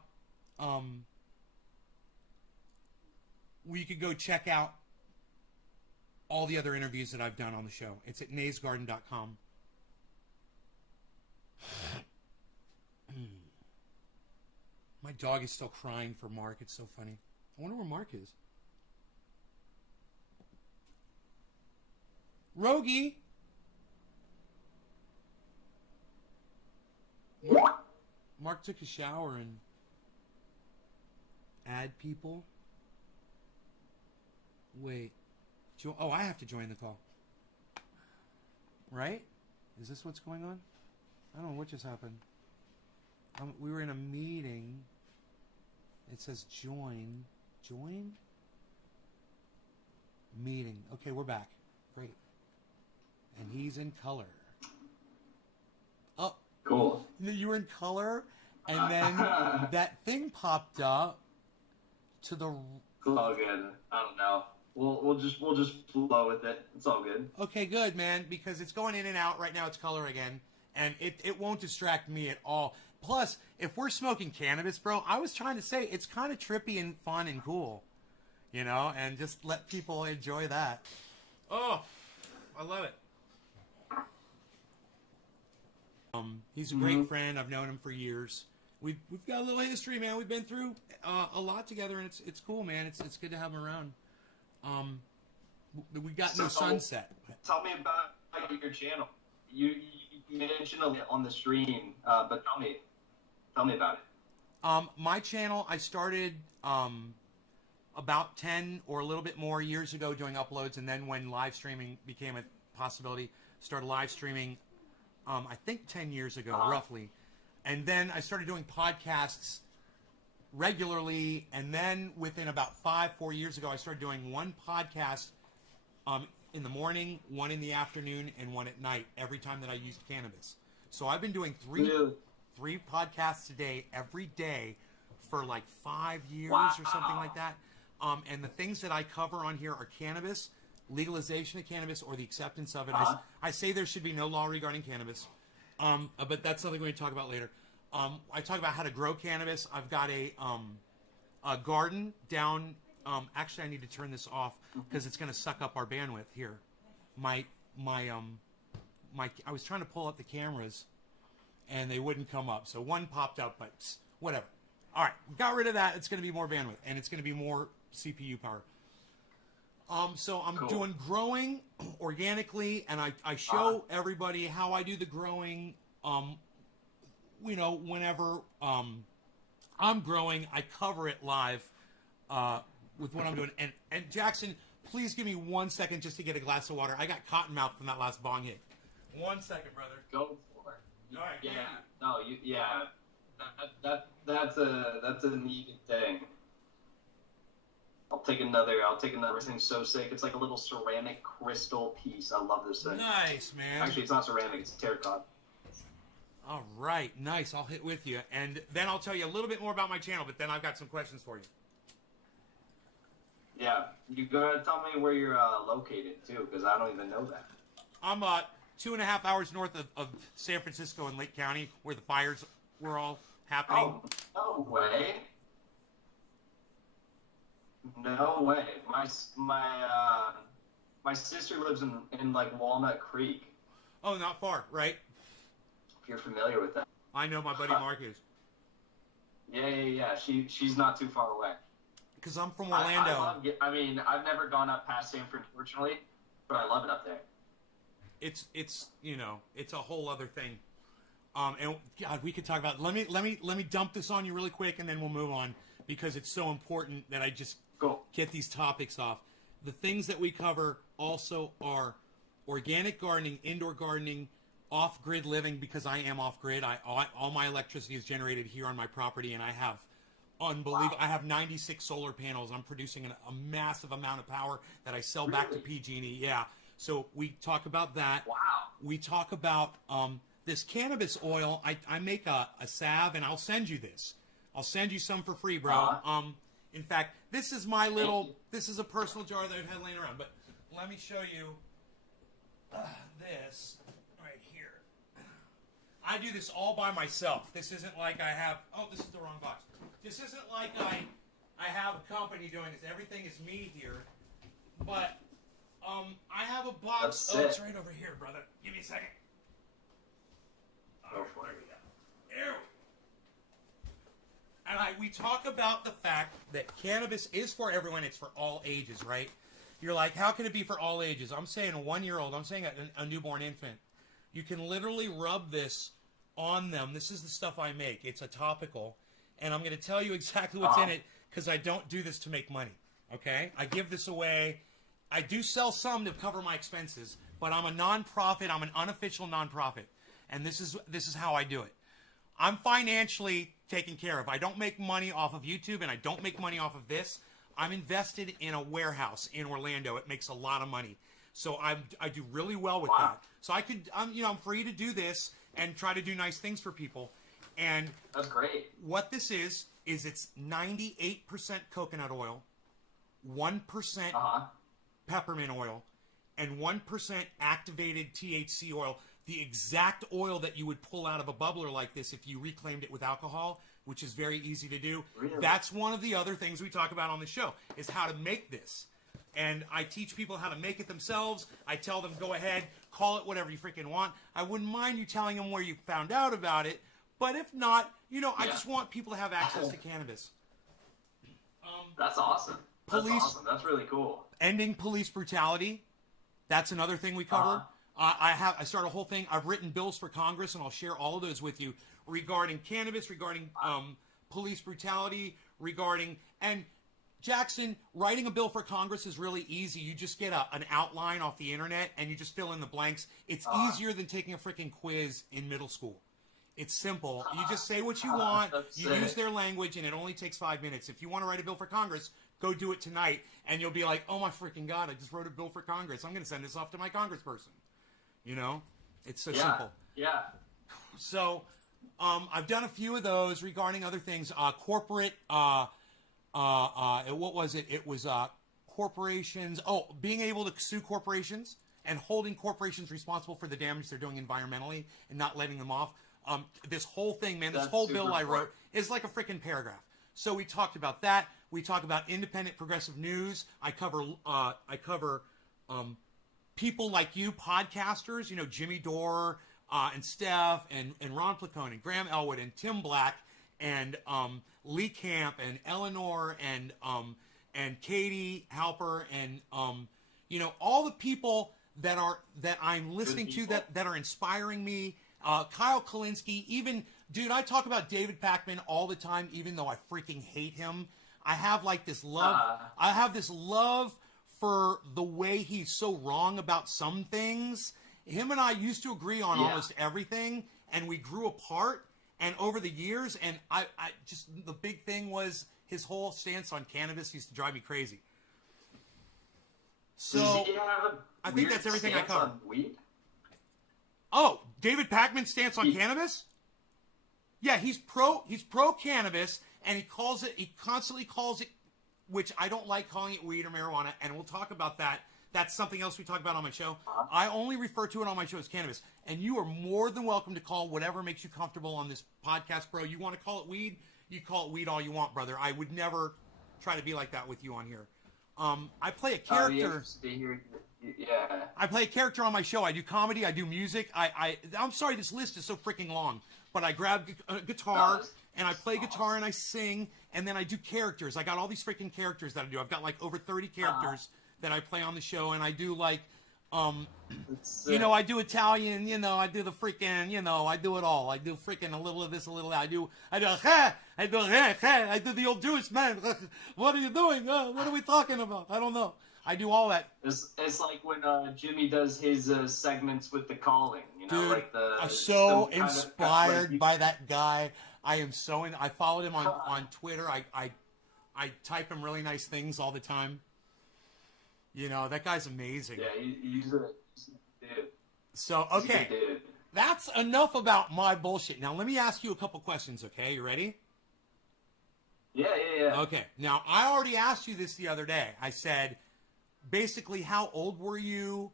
all the other interviews that I've done on the show. It's at naysgarden.com. My dog is still crying for Mark. It's so funny. I wonder where Mark is. Rogie. Mark took a shower and add people. Wait. Oh, I have to join the call. Right? Is this what's going on? I don't know what just happened. We were in a meeting. It says join. Join? Meeting. Okay, we're back. Great. And he's in color. Oh. Cool. You were in color, and then that thing popped up to the... It's all good. I don't know. We'll just flow with it. It's all good. Okay, good, man, because it's going in and out. Right now it's color again, and it won't distract me at all. Plus, if we're smoking cannabis, bro, I was trying to say it's kind of trippy and fun and cool, you know, and just let people enjoy that. Oh, I love it. He's a great friend. I've known him for years. We've got a little history, man. We've been through a lot together, and it's cool, man. It's good to have him around. We got no sunset. Tell me about your channel. You mentioned it on the stream, but tell me about it. My channel, I started about 10 or a little bit more years ago doing uploads, and then when live streaming became a possibility, started live streaming, I think 10 years ago, roughly. And then I started doing podcasts regularly, and then within about 4 years ago, I started doing one podcast in the morning, one in the afternoon, and one at night every time that I used cannabis. So I've been doing three podcasts a day every day for like 5 years or something like that. And the things that I cover on here are cannabis, legalization of cannabis, or the acceptance of it. I say there should be no law regarding cannabis, but that's something we're going to talk about later. I talk about how to grow cannabis. I've got a garden down. Actually, I need to turn this off because it's going to suck up our bandwidth here. My I was trying to pull up the cameras, and they wouldn't come up. So one popped up, but whatever. All right, got rid of that. It's going to be more bandwidth, and it's going to be more CPU power. So I'm Cool. doing growing organically, and I show everybody how I do the growing. Whenever I'm growing, I cover it live with what I'm doing. And Jackson, please give me 1 second just to get a glass of water. I got cotton mouth from that last bong hit. 1 second, brother. Go for it. All right. Yeah. No. That's a neat thing. I'll take another. This thing's so sick. It's like a little ceramic crystal piece. I love this thing. Nice, man. Actually, it's not ceramic. It's terracotta. All right, nice. I'll hit with you, and then I'll tell you a little bit more about my channel. But then I've got some questions for you. Yeah, you gotta tell me where you're located too, because I don't even know that. I'm 2.5 hours north of San Francisco in Lake County, where the fires were all happening. Oh, no way! No way. My sister lives in like Walnut Creek. Oh, not far, right? If you're familiar with that. I know my buddy Mark is. Yeah. She's not too far away. Because I'm from Orlando. I mean, I've never gone up past Sanford, fortunately, but I love it up there. It's it's a whole other thing. And God, we could talk about. Let me dump this on you really quick, and then we'll move on because it's so important that I just get these topics off. The things that we cover also are organic gardening, indoor gardening, off-grid living, because I am off-grid. All my electricity is generated here on my property, and I have unbelievable. Wow. I have 96 solar panels. I'm producing a massive amount of power that I sell back to PG&E. Yeah. So we talk about that. Wow. We talk about this cannabis oil. I make a salve, and I'll send you this. I'll send you some for free, bro. In fact, this is my little. This is a personal jar that I've had laying around. But let me show you this right here. I do this all by myself. This isn't like I have. Oh, this is the wrong box. This isn't like I have a company doing this. Everything is me here. But I have a box. Oh, it's right over here, brother. Give me a second. Go for it. Here. And we talk about the fact that cannabis is for everyone. It's for all ages, right? You're like, how can it be for all ages? I'm saying a 1-year-old. I'm saying a newborn infant. You can literally rub this on them. This is the stuff I make. It's a topical. And I'm going to tell you exactly what's in it because I don't do this to make money, okay? I give this away. I do sell some to cover my expenses, but I'm a nonprofit. I'm an unofficial nonprofit, and this is how I do it. I'm financially taken care of. I don't make money off of YouTube, and I don't make money off of this. I'm invested in a warehouse in Orlando. It makes a lot of money, so I do really well with that. So I'm free to do this and try to do nice things for people. And that's great. What this is it's 98% coconut oil, 1% peppermint oil, and 1% activated THC oil. The exact oil that you would pull out of a bubbler like this if you reclaimed it with alcohol, which is very easy to do. Really? That's one of the other things we talk about on the show, is how to make this. And I teach people how to make it themselves. I tell them, go ahead, call it whatever you freaking want. I wouldn't mind you telling them where you found out about it. But if not, I just want people to have access to cannabis. That's awesome. That's awesome. That's really cool. Ending police brutality. That's another thing we cover. I start a whole thing. I've written bills for Congress, and I'll share all of those with you regarding cannabis, regarding police brutality, and Jackson, writing a bill for Congress is really easy. You just get an outline off the internet, and you just fill in the blanks. It's easier than taking a freaking quiz in middle school. It's simple. You just say what you want. You use their language, and it only takes 5 minutes. If you want to write a bill for Congress, go do it tonight, and you'll be like, oh, my freaking God, I just wrote a bill for Congress. I'm going to send this off to my congressperson. It's so simple. Yeah. So I've done a few of those regarding other things. Corporate, what was it? It was corporations. Oh, being able to sue corporations and holding corporations responsible for the damage they're doing environmentally and not letting them off. This whole thing, man, this whole bill I wrote is like a freaking paragraph. So we talked about that. We talk about independent progressive news. I cover people like you, podcasters, you know, Jimmy Dore and Steph and Ron Placone and Graham Elwood and Tim Black and Lee Camp and Eleanor and Katie Halper and you know, all the people that I'm listening to that are inspiring me. Kyle Kalinske, even dude, I talk about David Pakman all the time, even though I freaking hate him. I have like this love. I have this love for the way he's so wrong about some things. Him and I used to agree on almost everything, and we grew apart. And over the years, and I just the big thing was his whole stance on cannabis used to drive me crazy. So I think that's everything I cover. Weed? Oh, David Pakman's stance on cannabis? Yeah, he's pro cannabis, and he constantly calls it, which I don't like calling it weed or marijuana, and we'll talk about that. That's something else we talk about on my show. I only refer to it on my show as cannabis, and you are more than welcome to call whatever makes you comfortable on this podcast, bro. You want to call it weed? You call it weed all you want, brother. I would never try to be like that with you on here. I play a character. Yeah. I play a character on my show. I do comedy. I do music. I'm sorry, this list is so freaking long, but I grab a guitar and I play guitar and I sing, and then I do characters. I got all these freaking characters that I do. I've got like over 30 characters that I play on the show, and I do like, you know, I do Italian. You know, I do the freaking. You know, I do it all. I do freaking a little of this, a little of that. I do the old Jewish man. What are you doing? What are we talking about? I don't know. I do all that. It's like when Jimmy does his segments with The Calling, you know, dude, like I'm so inspired by that guy. I am so I followed him on Twitter. I type him really nice things all the time. You know, that guy's amazing. Yeah, he's a dude. So, okay. Dude. That's enough about my bullshit. Now, let me ask you a couple questions, okay? You ready? Yeah. Okay. Now, I already asked you this the other day. I said, basically, how old were you?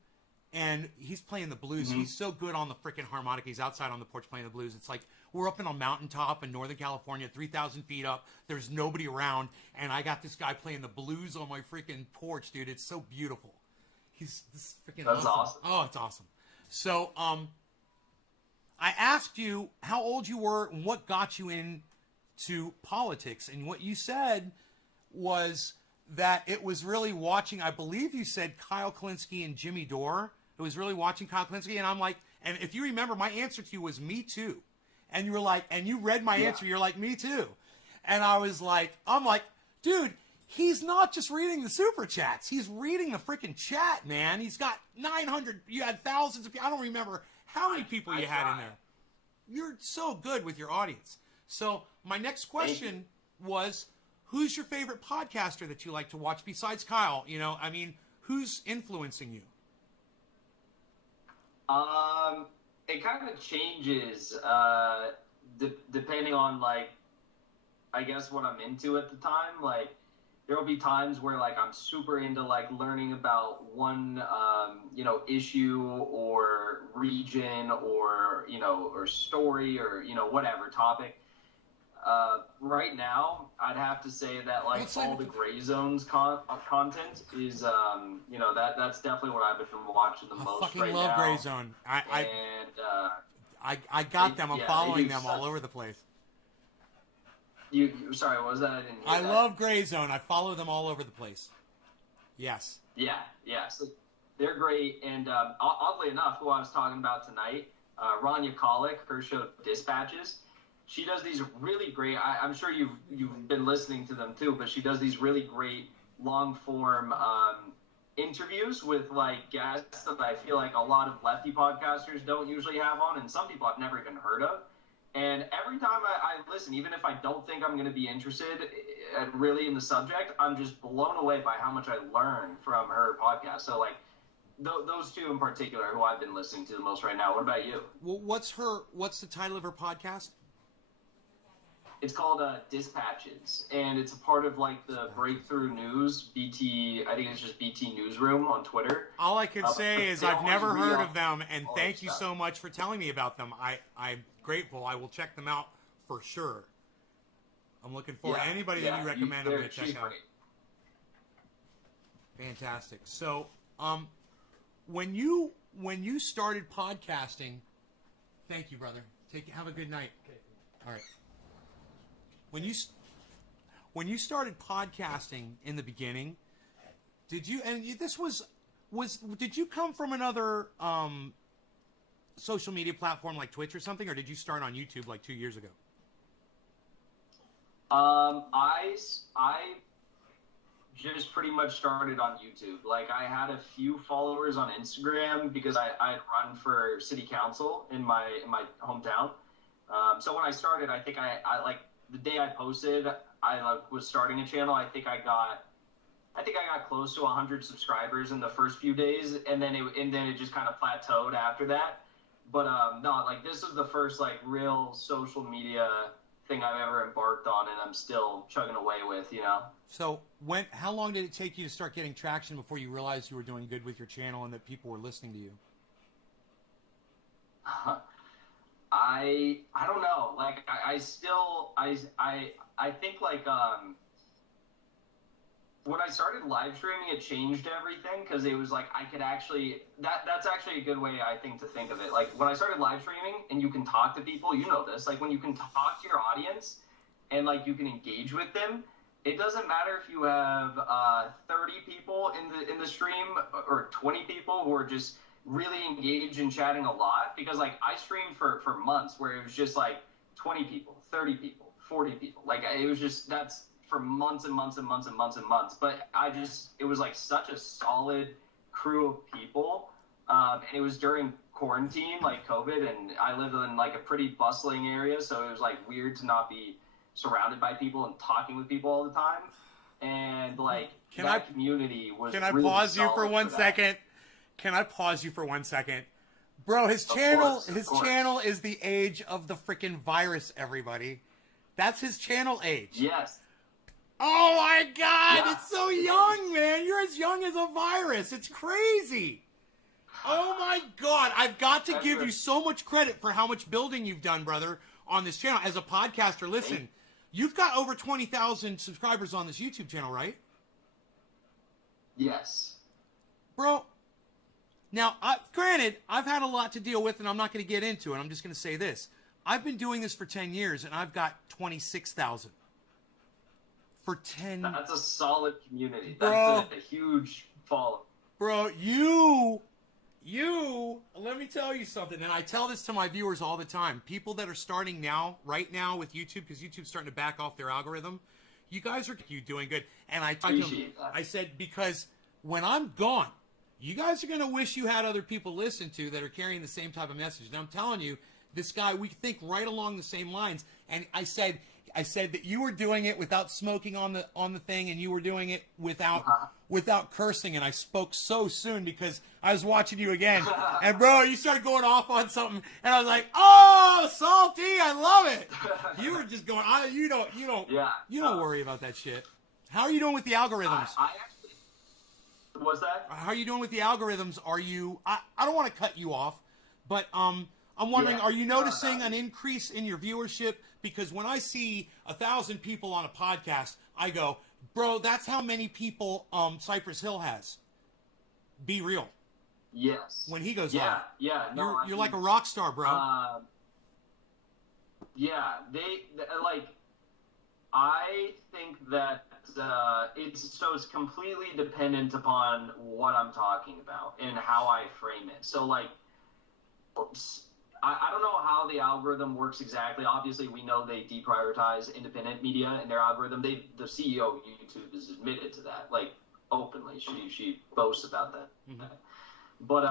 And he's playing the blues. Mm-hmm. He's so good on the freaking harmonica. He's outside on the porch playing the blues. It's like we're up in a mountaintop in Northern California, 3,000 feet up. There's nobody around, and I got this guy playing the blues on my freaking porch, dude. It's so beautiful. He's this freaking That's awesome. Oh, it's awesome. So, I asked you how old you were and what got you into politics, and what you said was that it was really watching, I believe you said Kyle Kalinske and Jimmy Dore. It was really watching Kyle Kalinske, and I'm like, and if you remember, my answer to you was me too. And you were like, and you read my answer, you're like, me too. And I was like, I'm like, dude, he's not just reading the super chats. He's reading the freaking chat, man. He's got 900, you had thousands of people. I don't remember how many people you had in there. You're so good with your audience. So my next question was, who's your favorite podcaster that you like to watch besides Kyle? You know, I mean, who's influencing you? It kind of changes depending on, like, I guess what I'm into at the time. Like, there will be times where, like, I'm super into, like, learning about one, you know, issue or region or, you know, or story or, you know, whatever topic. Right now, I'd have to say that, like, all the Gray Zones content is, you know, that's definitely what I've been watching the most right now. I fucking love Gray Zone. I got them. I'm following them all over the place. Sorry, what was that? I didn't hear I that. love Gray Zone. I follow them all over the place. Yes. Yeah. So they're great. And oddly enough, who I was talking about tonight, Rania Kolick, her show Dispatches, she does these really great, I'm sure you've been listening to them too, but she does these really great long form interviews with, like, guests that I feel like a lot of lefty podcasters don't usually have on, and some people I've never even heard of. And every time I listen, even if I don't think I'm going to be interested really in the subject, I'm just blown away by how much I learn from her podcast. So, like, those two in particular who I've been listening to the most right now. What about you? Well, what's the title of her podcast? It's called Dispatches, and it's a part of, like, the Breakthrough News, BT, I think it's just BT Newsroom on Twitter. All I can say is I've never heard of them, and thank you so much for telling me about them. I'm grateful. I will check them out for sure. I'm looking forward. Anybody that you recommend, I'm going to check out. Great. Fantastic. So, when you started podcasting, thank you, brother. Have a good night. All right. When you started podcasting in the beginning, did you come from another social media platform like Twitch or something, or did you start on YouTube like 2 years ago? I just pretty much started on YouTube. Like, I had a few followers on Instagram because I had run for city council in my hometown. So when I started, I think I like the day I posted, I was starting a channel. I think I got close to 100 subscribers in the first few days, and then it just kind of plateaued after that. But no, like, this is the first like real social media thing I've ever embarked on, and I'm still chugging away with, you know. So how long did it take you to start getting traction before you realized you were doing good with your channel and that people were listening to you? I don't know. Like, I think like when I started live streaming, it changed everything, because it was like I could actually that's actually a good way, I think, to think of it. Like, when I started live streaming and you can talk to people, you know this, like when you can talk to your audience and like you can engage with them, it doesn't matter if you have 30 people in the stream or 20 people who are just really engaged and chatting a lot, because like I streamed for months where it was just like 20 people, 30 people, 40 people. Like, it was just, that's for months and months and months and months and months. But it was like such a solid crew of people. And it was during quarantine, like COVID, and I lived in like a pretty bustling area. So it was like weird to not be surrounded by people and talking with people all the time. And like, community was Can I really pause you for solid 1 that. second? Can I pause you for 1 second? Bro, his Of channel course. channel is the age of the freaking virus, everybody. That's his channel age. Yes. Oh my god, Yeah. it's so young, man. You're as young as a virus. It's crazy. Oh my god, I've got to give you so much credit for how much building you've done, brother, on this channel. As a podcaster, listen, you've got over 20,000 subscribers on this YouTube channel, right? Yes. Bro, now, granted, I've had a lot to deal with, and I'm not going to get into it. I'm just going to say this. I've been doing this for 10 years, and I've got 26,000. For 10... That's a solid community. Bro. That's a huge follow. Bro, let me tell you something, and I tell this to my viewers all the time. People that are starting now, right now with YouTube, because YouTube's starting to back off their algorithm, you guys are doing good. And I told them, Appreciate that. I said, because when I'm gone, you guys are going to wish you had other people listen to that are carrying the same type of message. And I'm telling you, this guy, we think right along the same lines. And I said that you were doing it without smoking on the thing, and you were doing it without cursing. And I spoke so soon because I was watching you again. And bro, you started going off on something, and I was like, "Oh, salty! I love it." You were just going. You don't worry about that shit. How are you doing with the algorithms? I actually. What's that? How are you doing with the algorithms? Are you? I don't want to cut you off, but I'm wondering, Yeah. are you noticing an increase in your viewership? Because when I see 1,000 people on a podcast, I go, bro, that's how many people Cypress Hill has. Be real. Yes. When he goes live. Yeah. No, You're like a rock star, bro. Yeah, they like. I think that it's completely dependent upon what I'm talking about and how I frame it. So like, I don't know how the algorithm works exactly. Obviously, we know they deprioritize independent media in their algorithm. The CEO of YouTube has admitted to that, like, openly. She boasts about that. Mm-hmm. But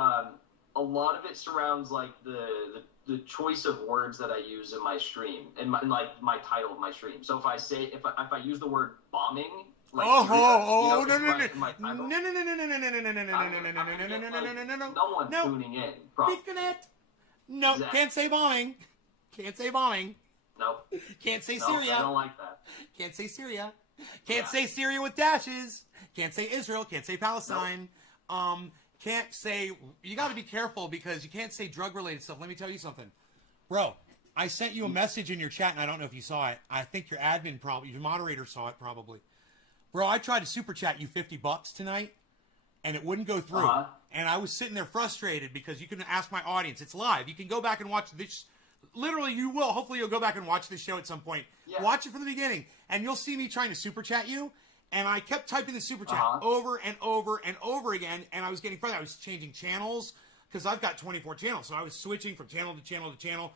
a lot of it surrounds like the choice of words that I use in my stream and my title of my stream. So if I use the word bombing, like, no. no one tuning in. Disconnect. No, Exactly. can't say bombing. Can't say bombing. Nope. Can't say No, Syria. I don't like that. Can't say Syria. Can't say Syria with dashes. Can't say Israel. Can't say Palestine. Can't say... You got to be careful because you can't say drug-related stuff. Let me tell you something. Bro, I sent you a message in your chat, and I don't know if you saw it. I think your your moderator saw it probably. Bro, I tried to super chat you $50 tonight. and it wouldn't go through. Uh-huh. And I was sitting there frustrated because you can ask my audience. It's live. You can go back and watch this. Literally, you will. Hopefully, you'll go back and watch this show at some point. Yeah. Watch it from the beginning, and you'll see me trying to super chat you. And I kept typing the super chat Uh-huh. over and over and over again, and I was getting frustrated. I was changing channels because I've got 24 channels, so I was switching from channel to channel to channel.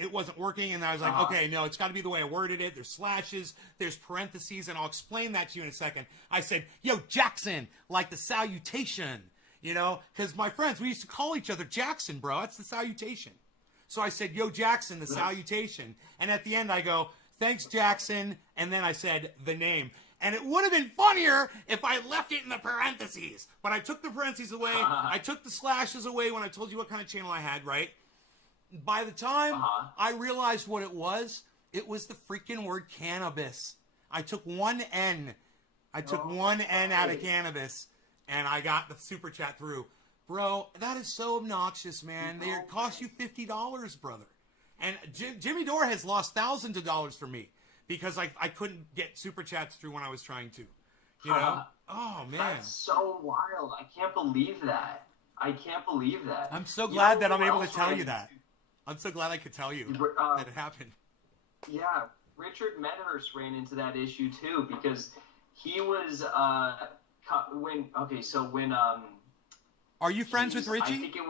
It wasn't working, and I was like, Uh-huh. okay, no, it's got to be the way I worded it. There's slashes, there's parentheses, and I'll explain that to you in a second. I said, yo, Jackson, like the salutation, you know, because my friends, we used to call each other Jackson, bro. That's the salutation. So I said, yo, Jackson, the salutation. And at the end, I go, thanks, Jackson. And then I said the name. And it would have been funnier if I left it in the parentheses. But I took the parentheses away. I took the slashes away when I told you what kind of channel I had, right? By the time I realized what it was the freaking word cannabis. I took one N. I took one N out of cannabis, and I got the super chat through. Bro, that is so obnoxious, man. They cost you $50, brother. And Jimmy Dore has lost thousands of dollars for me because I couldn't get super chats through when I was trying to. You know? Oh, man. That's so wild. I can't believe that. I'm so You glad know that I'm who able to else tell ran you that. I'm so glad I could tell you that it happened. Yeah, Richard Medhurst ran into that issue too because he was when Are you friends with Richie? I think it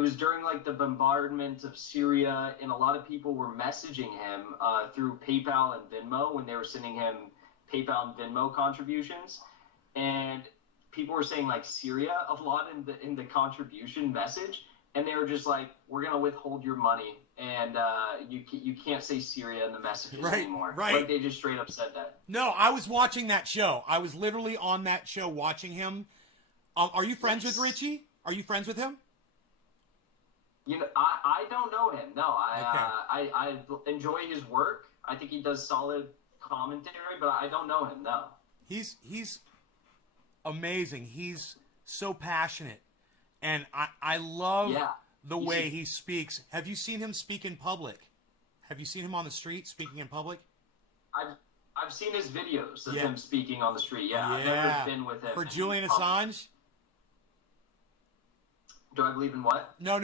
was during like the bombardment of Syria, and a lot of people were messaging him through PayPal and Venmo when they were sending him PayPal and Venmo contributions, and people were saying like Syria a lot in the contribution message, and they were just like, we're gonna withhold your money, and you can't say Syria in the messages anymore. Right. Like they just straight up said that. No, I was watching that show. I was literally on that show watching him. Are you friends with Richie? Are you friends with him? You know, I don't know him. No, I enjoy his work. I think he does solid commentary, but I don't know him. No. He's amazing. He's so passionate, and I love the way he speaks. Have you seen him speak in public? Have you seen him on the street speaking in public? I've seen his videos of him speaking on the street. Yeah, I've never been with him. For Julian Assange? Do I believe in what? No.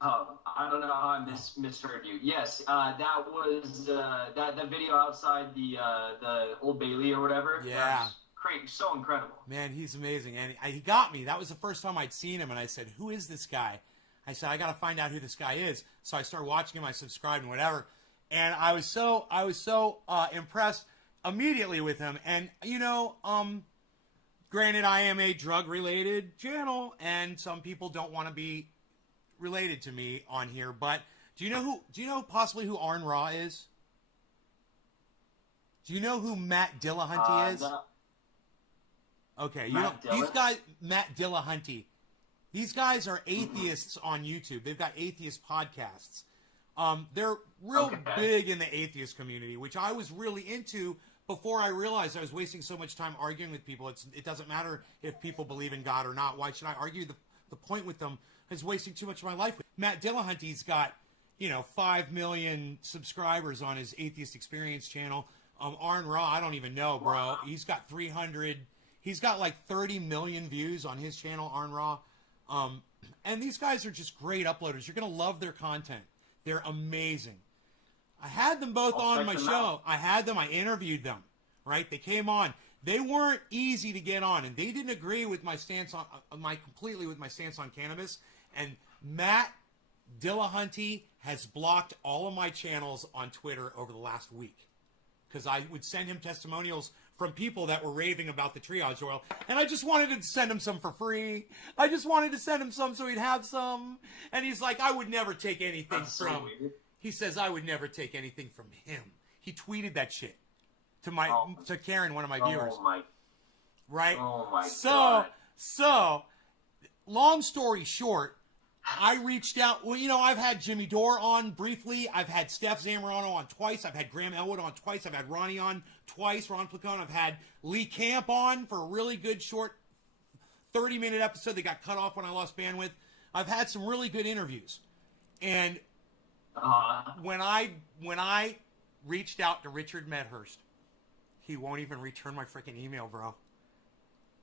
Oh, I don't know how I misheard you. Yes, that was that video outside the Old Bailey or whatever. Yeah. So incredible. Man, he's amazing. And he got me. That was the first time I'd seen him, and I said, who is this guy? I said, I got to find out who this guy is. So I started watching him. I subscribed and whatever. And I was so impressed immediately with him. And, you know, granted, I am a drug-related channel, and some people don't want to be related to me on here. But do you know possibly who Arn Ra is? Do you know who Matt Dillahunty is? No. Okay, Matt Dillahunty. These guys are atheists on YouTube. They've got atheist podcasts. They're real big in the atheist community, which I was really into before I realized I was wasting so much time arguing with people. It doesn't matter if people believe in God or not. Why should I argue? The point with them is wasting too much of my life. Matt Dillahunty's got, 5 million subscribers on his Atheist Experience channel. Arn Ra, I don't even know, bro. Wow. He's got 300. He's got like 30 million views on his channel, Arn Ra. And these guys are just great uploaders. You're going to love their content. They're amazing. I had them both on my show. I had them. I interviewed them, right? They came on. They weren't easy to get on, and they didn't agree with my stance on completely with my stance on cannabis. And Matt Dillahunty has blocked all of my channels on Twitter over the last week because I would send him testimonials from people that were raving about the triage oil, and I just wanted to send him some for free. I just wanted to send him some so he'd have some, and he's like, I would never take anything from. He says I would never take anything from him. He tweeted that shit to Karen, one of my viewers. Right? Oh my God. So, long story short, I reached out. Well, I've had Jimmy Dore on briefly. I've had Steph Zamorano on twice. I've had Graham Elwood on twice. I've had Ronnie on twice, Ron Placone. I've had Lee Camp on for a really good short 30-minute episode that got cut off when I lost bandwidth. I've had some really good interviews. And when I reached out to Richard Medhurst, he won't even return my freaking email, bro.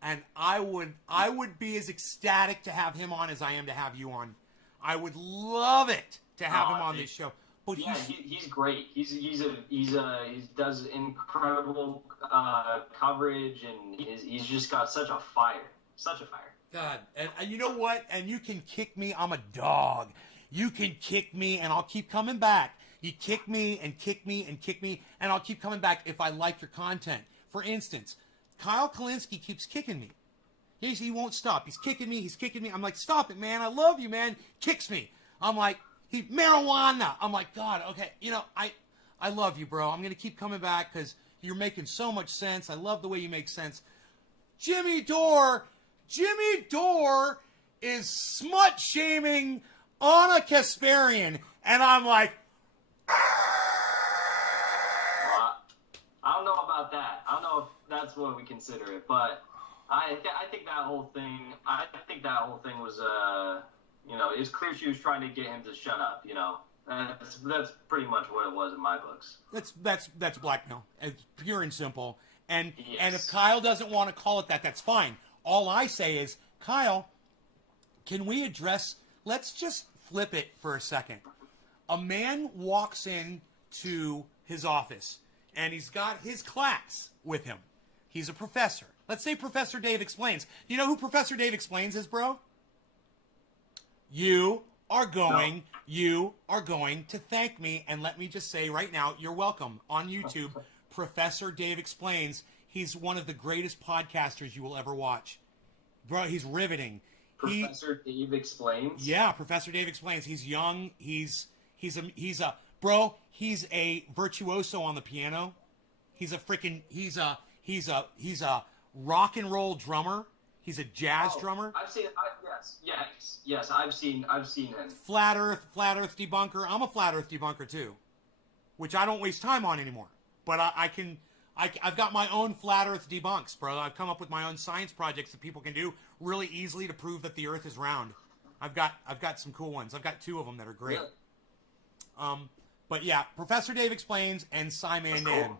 and I would be as ecstatic to have him on as I am to have you on. I would love it to have him on this show. But yeah, he's great. He does incredible coverage, and he's just got such a fire. God, and you know what? And you can kick me. I'm a dog. You can kick me, and I'll keep coming back. You kick me and kick me and kick me, and I'll keep coming back if I like your content. For instance, Kyle Kalinske keeps kicking me. He won't stop. He's kicking me. I'm like, stop it, man. I love you, man. Kicks me. I'm like, marijuana. I'm like, God, okay. You know, I love you, bro. I'm going to keep coming back because you're making so much sense. I love the way you make sense. Jimmy Dore is smut shaming Anna Kasparian. And I'm like, I don't know about that. I don't know if that's what we consider it, but I think that whole thing was it's clear she was trying to get him to shut up. That's pretty much what it was in my books. That's blackmail. It's pure and simple. And Yes. and if Kyle doesn't want to call it that, that's fine. All I say is, Kyle, can we address? Let's just flip it for a second. A man walks into his office, and he's got his class with him. He's a professor. Let's say Professor Dave Explains. You know who Professor Dave Explains is, bro? You are going to thank me, and let me just say right now, you're welcome. On YouTube, Professor Dave Explains. He's one of the greatest podcasters you will ever watch. Bro, he's riveting. Professor Dave Explains? Yeah, Professor Dave Explains. He's young. He's a virtuoso on the piano. He's a rock and roll drummer. He's a jazz drummer. I've seen. Yes. I've seen him. Flat Earth debunker. I'm a flat Earth debunker too, which I don't waste time on anymore. But I've got my own flat Earth debunks, bro. I've come up with my own science projects that people can do really easily to prove that the Earth is round. I've got some cool ones. I've got 2 of them that are great. Really? But yeah, Professor Dave Explains and Simon Dan. Cool.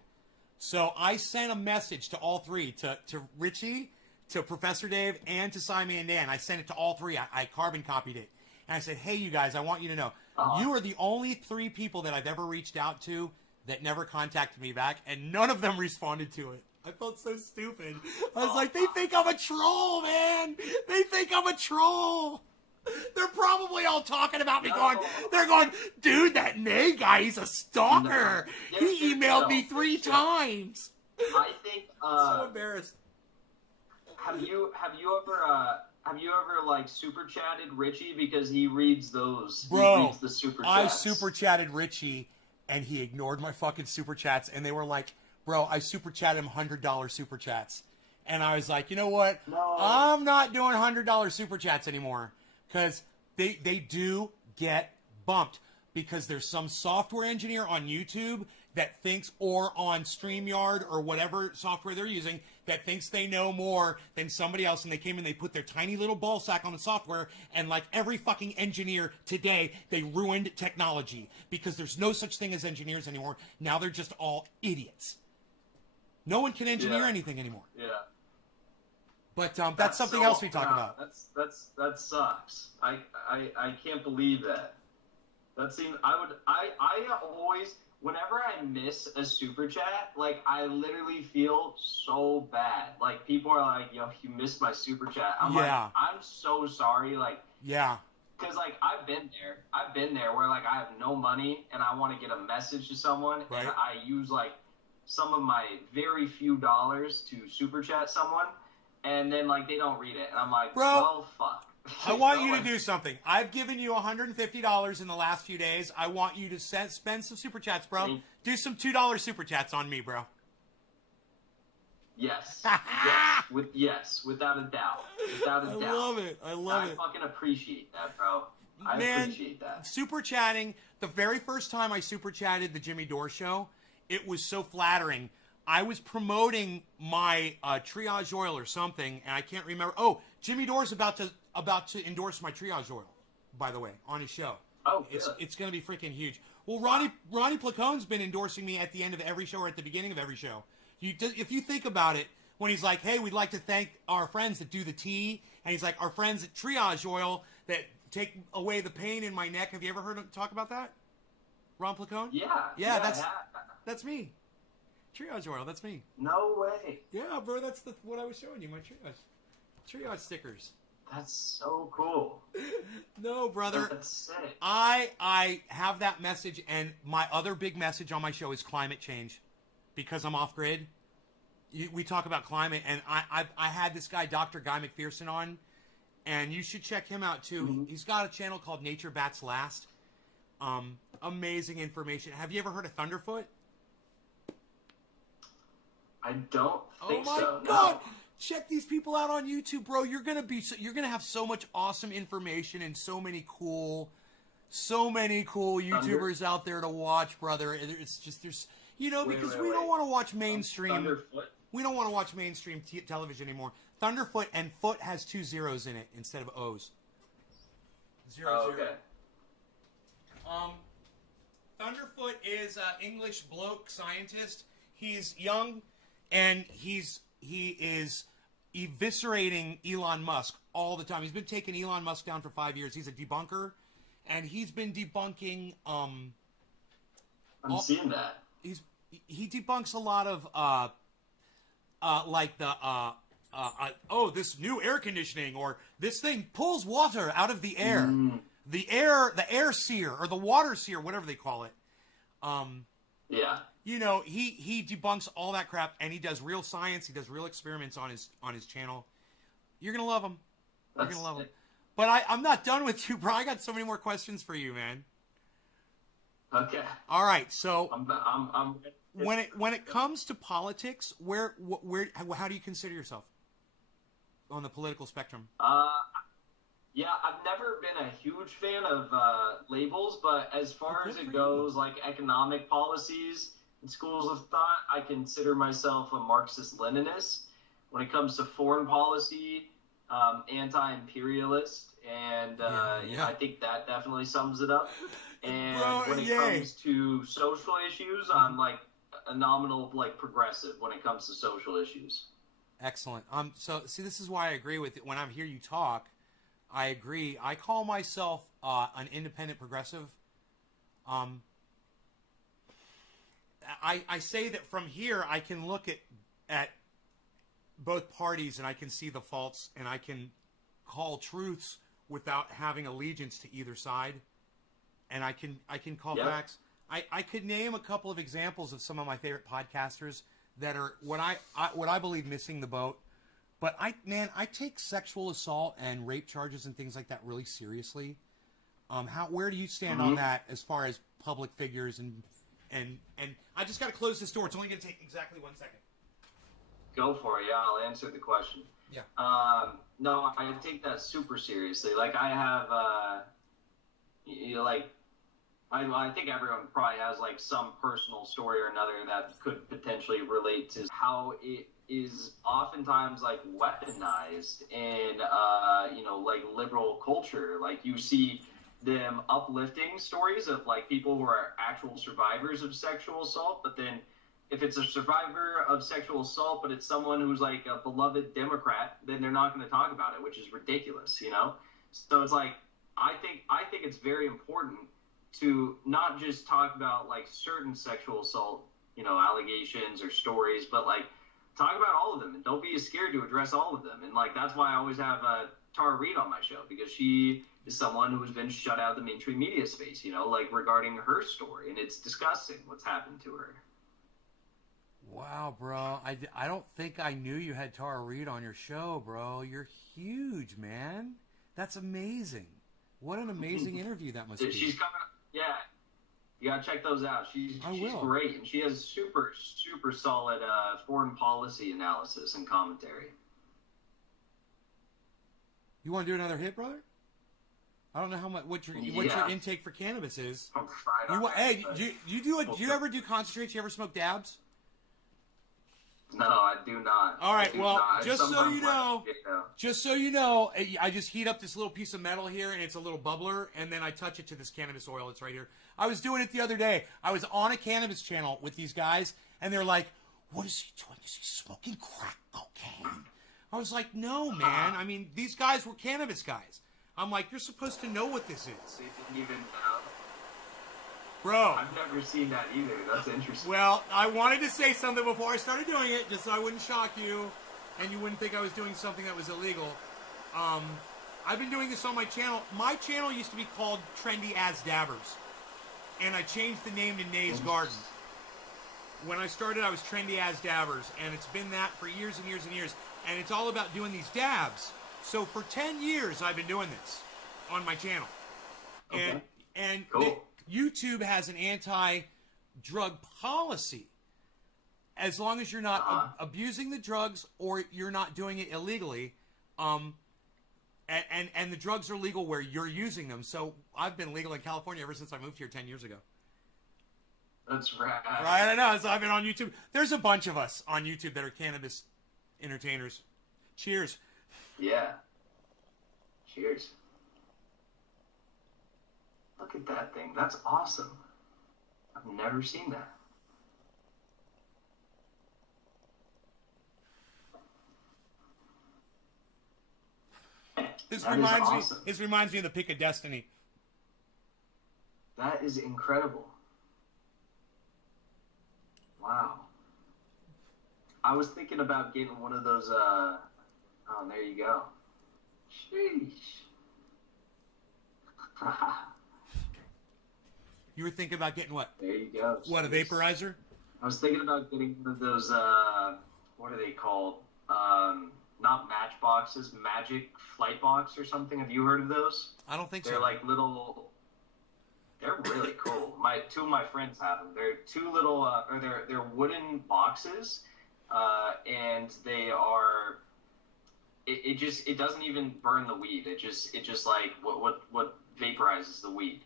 So I sent a message to all 3, to Richie, to Professor Dave, and to Simon Dan. I sent it to all 3. I carbon copied it. And I said, hey, you guys, I want you to know, you are the only 3 people that I've ever reached out to that never contacted me back, and none of them responded to it. I felt so stupid. I was like, they think I'm a troll, man. They think I'm a troll. They're probably all talking about me they're going, dude, that Nay guy, he's a stalker. No. He emailed me 3 times. I think. So embarrassed. Have you ever like super chatted Richie because he reads those? Bro, he reads the super chats. I super chatted Richie, and he ignored my fucking super chats, and they were like, bro, I super chatted him $100 super chats. And I was like, you know what? No. I'm not doing $100 super chats anymore. Because they do get bumped. Because there's some software engineer on YouTube that thinks, or on StreamYard or whatever software they're using, that thinks they know more than somebody else. And they came and they put their tiny little ball sack on the software. And like every fucking engineer today, they ruined technology. Because there's no such thing as engineers anymore. Now they're just all idiots. No one can engineer anything anymore. Yeah. But that's something else we talk about. That sucks. I can't believe that. That seems. I always, whenever I miss a super chat, like I literally feel so bad. Like people are like, "Yo, you missed my super chat." I'm like, I'm so sorry. Like, yeah. Because like I've been there where like I have no money and I want to get a message to someone, and I use like some of my very few dollars to super chat someone. And then, like, they don't read it. And I'm like, bro, well, fuck. I want you to do something. I've given you $150 in the last few days. I want you to spend some super chats, bro. Do some $2 super chats on me, bro. Yes. Without a doubt. Without a doubt. I love it. I fucking appreciate that, bro. I appreciate that. Super chatting, the very first time I super chatted the Jimmy Dore show, it was so flattering. I was promoting my triage oil or something, and I can't remember. Oh, Jimmy Dore's about to endorse my triage oil, by the way, on his show. Oh, good. It's going to be freaking huge. Well, Ronnie Placone's been endorsing me at the end of every show or at the beginning of every show. If you think about it, when he's like, hey, we'd like to thank our friends that do the tea. And he's like, our friends at Triage Oil that take away the pain in my neck. Have you ever heard him talk about that? Ron Placone? Yeah, That's me. Triage Oil, that's me. no way. Yeah, bro, that's what I was showing you, my Triage stickers. That's so cool. No, brother. That's sick. I have that message, and my other big message on my show is climate change, because I'm off grid. We talk about climate, and I had this guy, Dr. Guy McPherson, on, and you should check him out too. Mm-hmm. He's got a channel called Nature Bats Last. Amazing information. Have you ever heard of Thunderfoot? I don't think Oh my so. God! No. Check these people out on YouTube, bro. You're gonna have so much awesome information and so many cool YouTubers out there to watch, brother. It's just there's because we don't want to watch mainstream. Thunderfoot? We don't want to watch mainstream television anymore. Thunderfoot, and foot has 2 zeros in it instead of O's. Zero, okay. Thunderfoot is an English bloke scientist. He's young, and he is eviscerating Elon Musk all the time. He's been taking Elon Musk down for 5 years. He's a debunker, and he's been debunking. I'm seeing that. He debunks a lot of like the this new air conditioning, or this thing pulls water out of the air. The air seer, or the water seer, whatever they call it. Yeah. He debunks all that crap, and he does real science. He does real experiments on his channel. You're gonna love him. You're gonna love him. But I'm not done with you, bro. I got so many more questions for you, man. Okay. All right, so I'm when it comes to politics, how do you consider yourself on the political spectrum? Yeah, I've never been a huge fan of labels, but as far as it for goes, like economic policies and schools of thought, I consider myself a Marxist-Leninist. When it comes to foreign policy, anti-imperialist, and I think that definitely sums it up. And when it comes to social issues, I'm like a nominal progressive when it comes to social issues. Excellent. So see, this is why I agree with it. When I hear you talk, I agree. I call myself an independent progressive. I say that from here I can look at both parties, and I can see the faults, and I can call truths without having allegiance to either side, and I can call facts. I could name a couple of examples of some of my favorite podcasters that are what I believe missing the boat. But I take sexual assault and rape charges and things like that really seriously. Where do you stand on that as far as public figures and I just got to close this door. It's only going to take exactly 1 second. Go for it. Yeah, I'll answer the question. Yeah. No, I take that super seriously. Like I have, I think everyone probably has like some personal story or another that could potentially relate to how it is oftentimes like weaponized in like liberal culture. Like you see them uplifting stories of like people who are actual survivors of sexual assault, but then if it's a survivor of sexual assault but it's someone who's like a beloved Democrat, then they're not going to talk about it, which is ridiculous. So it's like I think it's very important to not just talk about like certain sexual assault allegations or stories, but like talk about all of them, and don't be scared to address all of them. And like that's why I always have Tara Reid on my show, because she is someone who has been shut out of the mainstream media space, like regarding her story, and it's disgusting what's happened to her. Wow, bro. I don't think I knew you had Tara Reid on your show, bro. You're huge, man. That's amazing. What an amazing interview that must be. She's coming up. Yeah. You gotta check those out. She's great, and she has super, super solid foreign policy analysis and commentary. You want to do another hit, brother? I don't know what your intake for cannabis is. Do you ever do concentrates? You ever smoke dabs? No, I do not. All right, just so you know, I just heat up this little piece of metal here, and it's a little bubbler, and then I touch it to this cannabis oil. It's right here. I was doing it the other day. I was on a cannabis channel with these guys, and they're like, what is he doing? Is he smoking crack cocaine? I was like, no, man. I mean, these guys were cannabis guys. I'm like, you're supposed to know what this is. They didn't even know. Bro. I've never seen that either. That's interesting. Well, I wanted to say something before I started doing it, just so I wouldn't shock you, and you wouldn't think I was doing something that was illegal. I've been doing this on my channel. My channel used to be called Trendy As Dabbers, and I changed the name to Nay's Garden. When I started, I was Trendy As Dabbers, and it's been that for years and years and years, and it's all about doing these dabs. So for 10 years, I've been doing this on my channel. Okay. And Cool. YouTube has an anti-drug policy. As long as you're not abusing the drugs or you're not doing it illegally, and the drugs are legal where you're using them. So I've been legal in California ever since I moved here 10 years ago. That's rad. Right, I know. So I've been on YouTube. There's a bunch of us on YouTube that are cannabis entertainers. Cheers. Yeah. Cheers. Look at that thing. That's awesome. I've never seen that. This That is reminds awesome. me. This reminds me of the Pick of Destiny. That is incredible. Wow. I was thinking about getting one of those, oh, there you go. Sheesh. You were thinking about getting what? There you go. What, a vaporizer? I was thinking about getting one of those, what are they called? Not matchboxes, Magic Flight Box or something. Have you heard of those? I don't think They're so. like little. They're really cool. Two of my friends have them. They're two little, or they're wooden boxes, and they are. It doesn't even burn the weed. It just like what vaporizes the weed.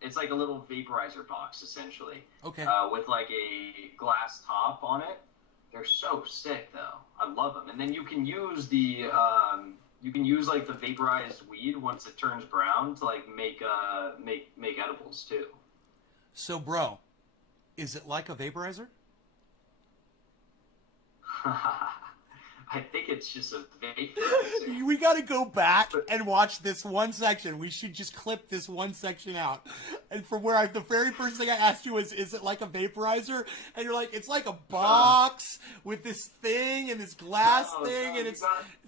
It's like a little vaporizer box essentially. Okay. With like a glass top on it. They're so sick though. I love them. And then you can use like the vaporized weed once it turns brown to like make edibles too. So, bro, is it like a vaporizer? I think it's just a vaporizer. We got to go back and watch this one section. We should just clip this one section out. And from where the very first thing I asked you was, is it like a vaporizer? And you're like, it's like a box with this thing and this glass thing, and it's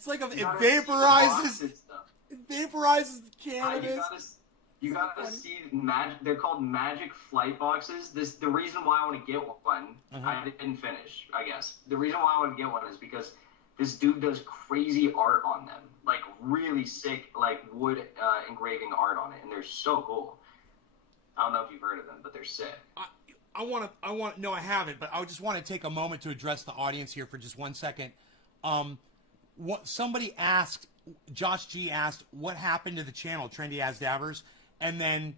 like it vaporizes. It vaporizes the cannabis. You gotta see magic. They're called Magic Flight Boxes. The reason why I want to get one, I didn't finish. I guess the reason why I want to get one is because this dude does crazy art on them, like really sick, like wood engraving art on it, and they're so cool. I don't know if you've heard of them, but they're sick. No, I haven't, but I just want to take a moment to address the audience here for just 1 second. Somebody asked, Josh G asked, what happened to the channel, Trendy As Dabbers? And then,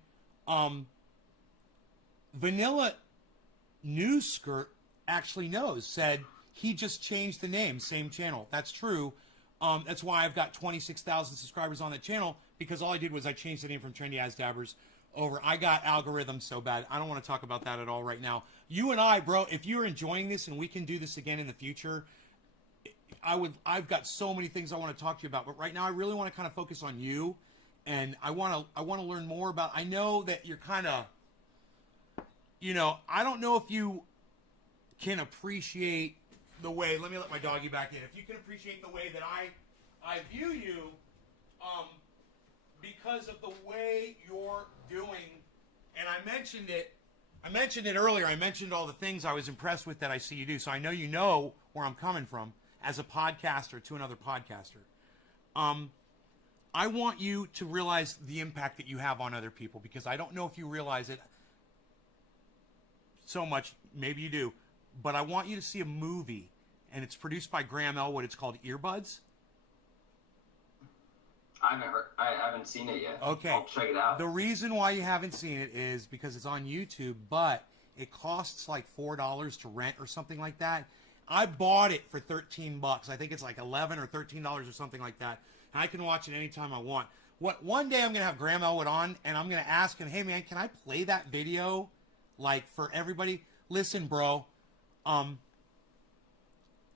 Vanilla News Skirt actually said he just changed the name, same channel. That's true. That's why I've got 26,000 subscribers on that channel, because all I did was I changed the name from Trendy As Dabbers over. I got algorithms so bad. I don't want to talk about that at all right now. You and I, bro, if you're enjoying this and we can do this again in the future, I've got so many things I want to talk to you about, but right now I really want to kind of focus on you, and I want to learn more about. I know that you're kind of, I don't know if you can appreciate the way. Let me let my doggy back in. If you can appreciate the way that I view you, because of the way you're doing, and I mentioned it earlier. I mentioned all the things I was impressed with that I see you do. So I know you know where I'm coming from as a podcaster to another podcaster. I want you to realize the impact that you have on other people, because I don't know if you realize it so much. Maybe you do, but I want you to see a movie, and it's produced by Graham Elwood. It's called Earbuds. I haven't seen it yet. Okay. I'll check it out. The reason why you haven't seen it is because it's on YouTube, but it costs like $4 to rent or something like that. I bought it for $13. I think it's like $11 or $13 or something like that. And I can watch it anytime I want. One day I'm going to have Graham Elwood on, and I'm going to ask him, hey man, can I play that video like for everybody? Listen, bro,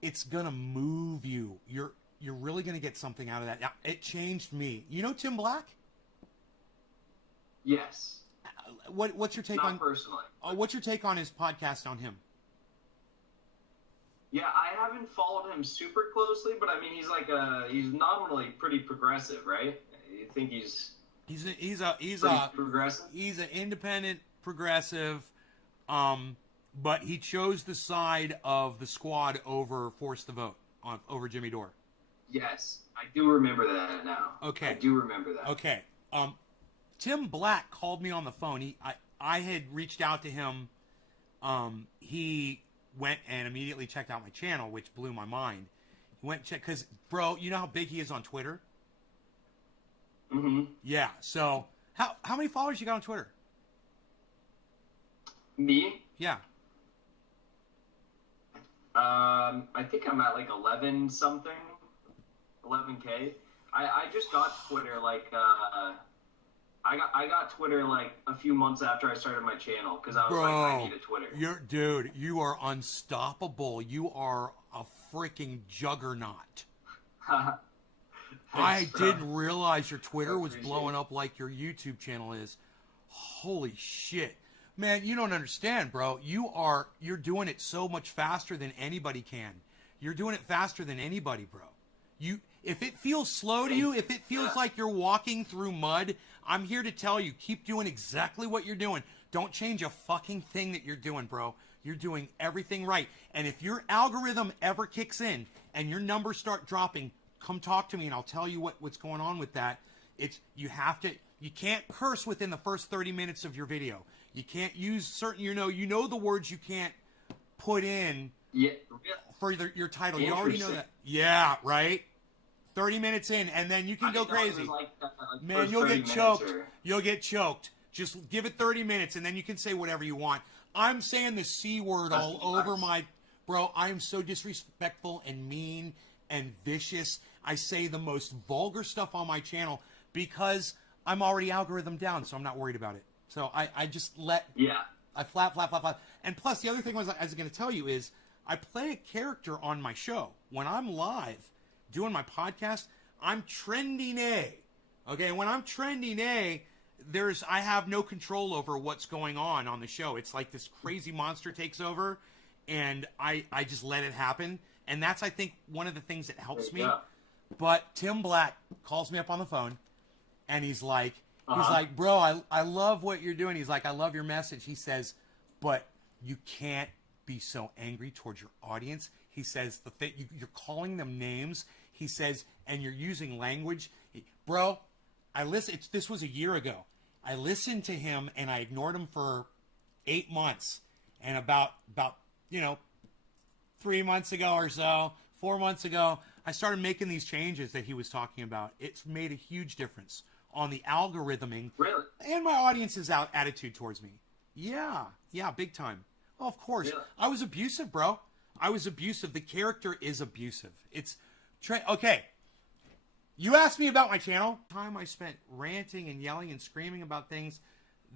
it's gonna move you. You're really gonna get something out of that. Now, it changed me. You know Tim Black? Yes. What's your take Not on personally. what's your take on his podcast on him? Yeah, I haven't followed him super closely, but I mean, he's nominally pretty progressive, right? You think he's He's pretty progressive? He's an independent progressive, but he chose the side of the squad over Force the Vote over Jimmy Dore. Yes, I do remember that now. Okay. I do remember that. Okay. Tim Black called me on the phone. I had reached out to him. He went and immediately checked out my channel, which blew my mind. He went and checked because, bro, you know how big he is on Twitter? Mm-hmm. Yeah. So how many followers you got on Twitter? Me? Yeah. I think I'm at like 11 something, 11K. I just got Twitter like I got Twitter like a few months after I started my channel because I was like, I need a Twitter. You are unstoppable. You are a freaking juggernaut. I didn't realize your Twitter was blowing up like your YouTube channel is. Holy shit. Man, you don't understand, bro. You're doing it so much faster than anybody can. You're doing it faster than anybody, bro. If it feels slow to you, if it feels like you're walking through mud, I'm here to tell you, keep doing exactly what you're doing. Don't change a fucking thing that you're doing, bro. You're doing everything right. And if your algorithm ever kicks in and your numbers start dropping, come talk to me and I'll tell you what's going on with that. You can't curse within the first 30 minutes of your video. You can't use certain, you know the words you can't put in for your title. You already know that. Yeah, right? 30 minutes in, and then you can go crazy. Man, you'll get choked. You'll get choked. Just give it 30 minutes, and then you can say whatever you want. I'm saying the C word all over my... Bro, I am so disrespectful and mean and vicious. I say the most vulgar stuff on my channel because I'm already algorithm down, so I'm not worried about it. So I just let... Yeah. I flap. And plus, the other thing I was going to tell you is I play a character on my show. When I'm live doing my podcast, I'm trending A. Okay, when I'm trending A, I have no control over what's going on the show. It's like this crazy monster takes over, and I just let it happen. And that's, I think, one of the things that helps me. But Tim Black calls me up on the phone, and he's like, bro, I love what you're doing. He's like, I love your message. He says, but you can't be so angry towards your audience. He says, you're calling them names. He says, and you're using language. Bro, this was a year ago. I listened to him, and I ignored him for 8 months. And about 3 months ago or so, 4 months ago, I started making these changes that he was talking about. It's made a huge difference on the algorithming. Really? And my audience's attitude towards me. Yeah, big time. Well, of course. Really? I was abusive, bro. I was abusive. The character is abusive. Okay. You asked me about my channel. Time I spent ranting and yelling and screaming about things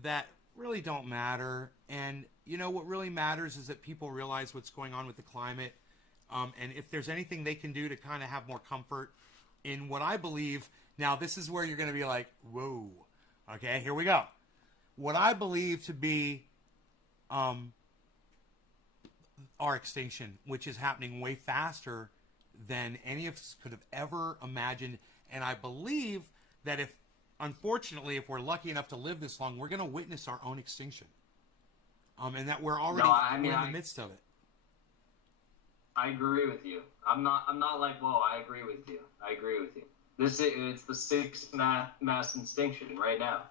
that really don't matter. And you know what really matters is that people realize what's going on with the climate. And if there's anything they can do to kind of have more comfort in what I believe. Now, this is where you're going to be like, whoa. Okay, here we go. What I believe to be our extinction, which is happening way faster than any of us could have ever imagined. And I believe that unfortunately, if we're lucky enough to live this long, we're going to witness our own extinction. And that we're already in the midst of it. I agree with you. I'm not like, whoa, I agree with you. It's the sixth mass extinction right now.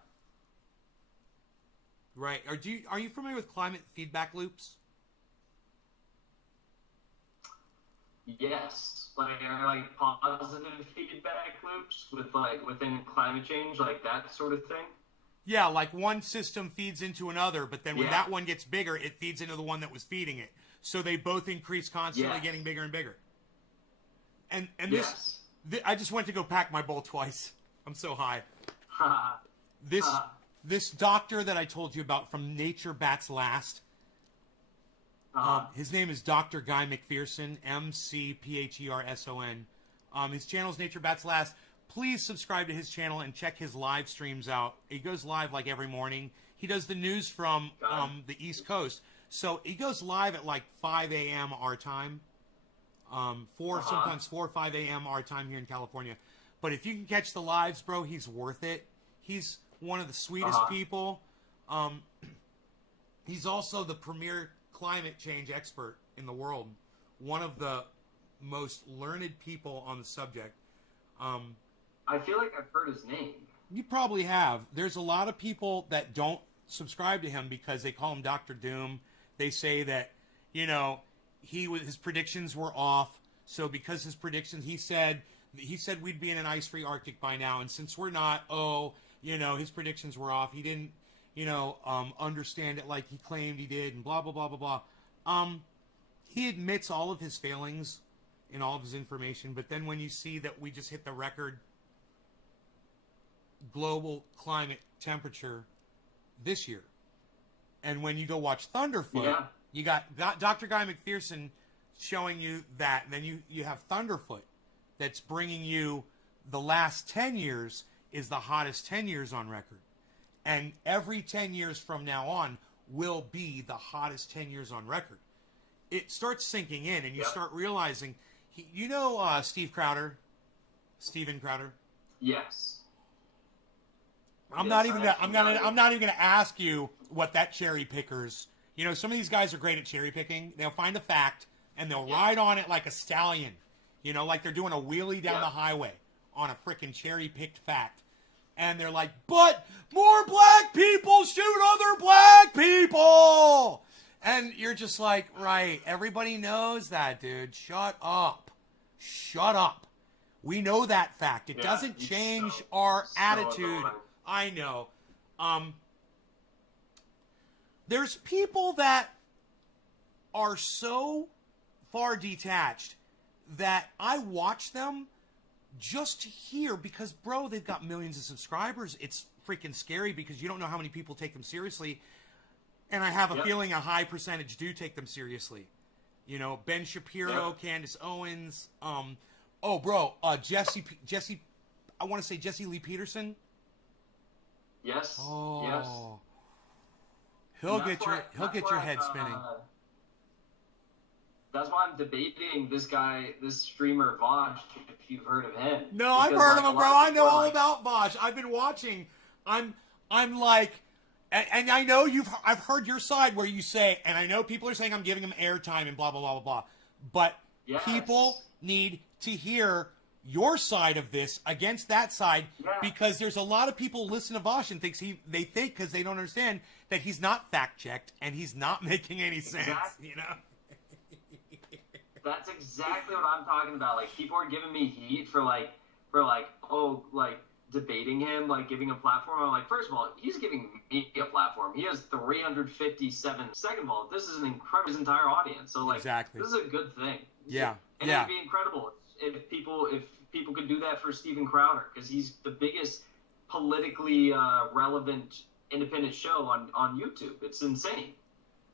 Right. Are you familiar with climate feedback loops? Yes, like positive feedback loops within climate change, like that sort of thing. Yeah, like one system feeds into another, but then when that one gets bigger, it feeds into the one that was feeding it. So they both increase constantly, getting bigger and bigger. And this, I just went to go pack my bowl twice. I'm so high. This doctor that I told you about from Nature Bats Last, His name is Dr. Guy McPherson, McPherson. His channel is Nature Bats Last. Please subscribe to his channel and check his live streams out. He goes live like every morning. He does the news from the East Coast. So he goes live at like 5 a.m. our time. Sometimes 4 or 5 a.m. our time here in California. But if you can catch the lives, bro, he's worth it. He's one of the sweetest people. He's also the premier climate change expert in the world. One of the most learned people on the subject. I feel like I've heard his name. You probably have. There's a lot of people that don't subscribe to him because they call him Dr. Doom. They say that, you know, his predictions were off. So because his predictions, he said we'd be in an ice-free Arctic by now, and since we're not, his predictions were off. He didn't, understand it like he claimed he did, and blah blah blah blah blah. He admits all of his failings in all of his information, but then when you see that we just hit the record global climate temperature this year, and when you go watch Thunderfoot, you got Dr. Guy McPherson showing you that, and then you have Thunderfoot that's bringing you the last 10 years is the hottest 10 years on record, and every 10 years from now on will be the hottest 10 years on record. It starts sinking in, and you start realizing, Steven Crowder? Yes. I'm not even gonna ask you what that cherry pickers. Some of these guys are great at cherry picking. They'll find a fact and they'll ride on it like a stallion. Like they're doing a wheelie down the highway on a freaking cherry picked fact. And they're like, but more black people shoot other black people. And you're just like, right, everybody knows that, dude. Shut up. Shut up. We know that fact. It doesn't change our attitude. Annoying. I know. There's people that are so far detached that I watch them just to hear, because, bro, they've got millions of subscribers. It's freaking scary because you don't know how many people take them seriously. And I have a feeling a high percentage do take them seriously. Ben Shapiro, Candace Owens, Jesse, I want to say Jesse Lee Peterson. Yes. Oh. Yes. He'll get your head spinning. That's why I'm debating this streamer Vosh, if you've heard of him. No, I've heard of him, bro. I know all about Vosh. I've been watching. I'm like, and I know I've heard your side where you say, and I know people are saying I'm giving him airtime and blah blah blah blah blah, but people need to hear your side of this against that side, because there's a lot of people listen to Vosh and they think because they don't understand that he's not fact checked and he's not making any sense. That's exactly what I'm talking about. Like, people are giving me heat for debating him, like giving a platform. I'm like, first of all, he's giving me a platform. He has 357. Second of all, this is an incredible, his entire audience. So like, this is a good thing. And it'd be incredible if people could do that for Steven Crowder, because he's the biggest politically relevant independent show on YouTube. It's insane.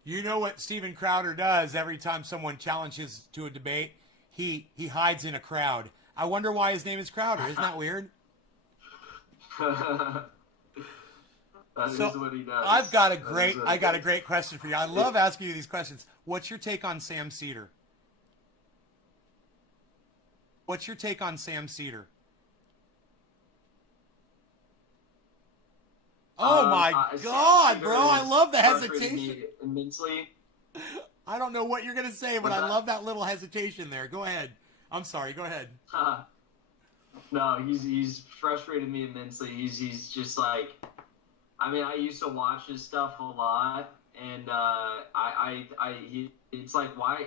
You know what Steven Crowder does every time someone challenges to a debate? He hides in a crowd. I wonder why his name is Crowder. Isn't that weird? That is what he does. I got a great question for you. I love asking you these questions. What's your take on Sam Cedar? What's your take on Sam Cedar? Oh my God, bro! I love the hesitation. Immensely. I don't know what you're gonna say, but I love that little hesitation there. Go ahead. I'm sorry. Go ahead. No, he's frustrated me immensely. He's just like, I mean, I used to watch his stuff a lot, and it's like, why?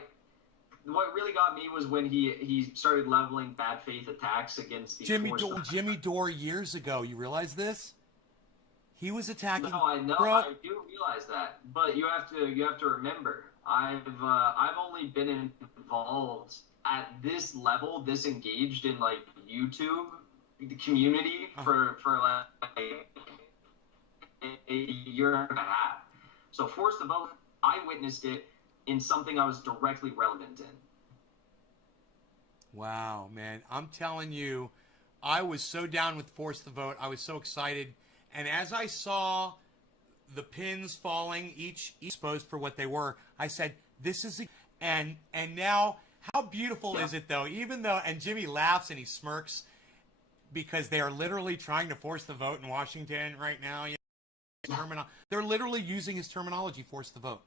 What really got me was when he started leveling bad faith attacks against these Jimmy Dore years ago. You realize this? He was attacking. No, I know. Bro. I do realize that, but you have to remember, I've only been involved at this level, this engaged in like YouTube, the community for like a year and a half. So Force the Vote, I witnessed it in something I was directly relevant in. Wow, man. I'm telling you, I was so down with Force the Vote. I was so excited. And as I saw the pins falling, each exposed for what they were, I said, this is... And now, how beautiful is it, though? Even though... And Jimmy laughs and he smirks because they are literally trying to force the vote in Washington right now. You know, they're literally using his terminology, force the vote.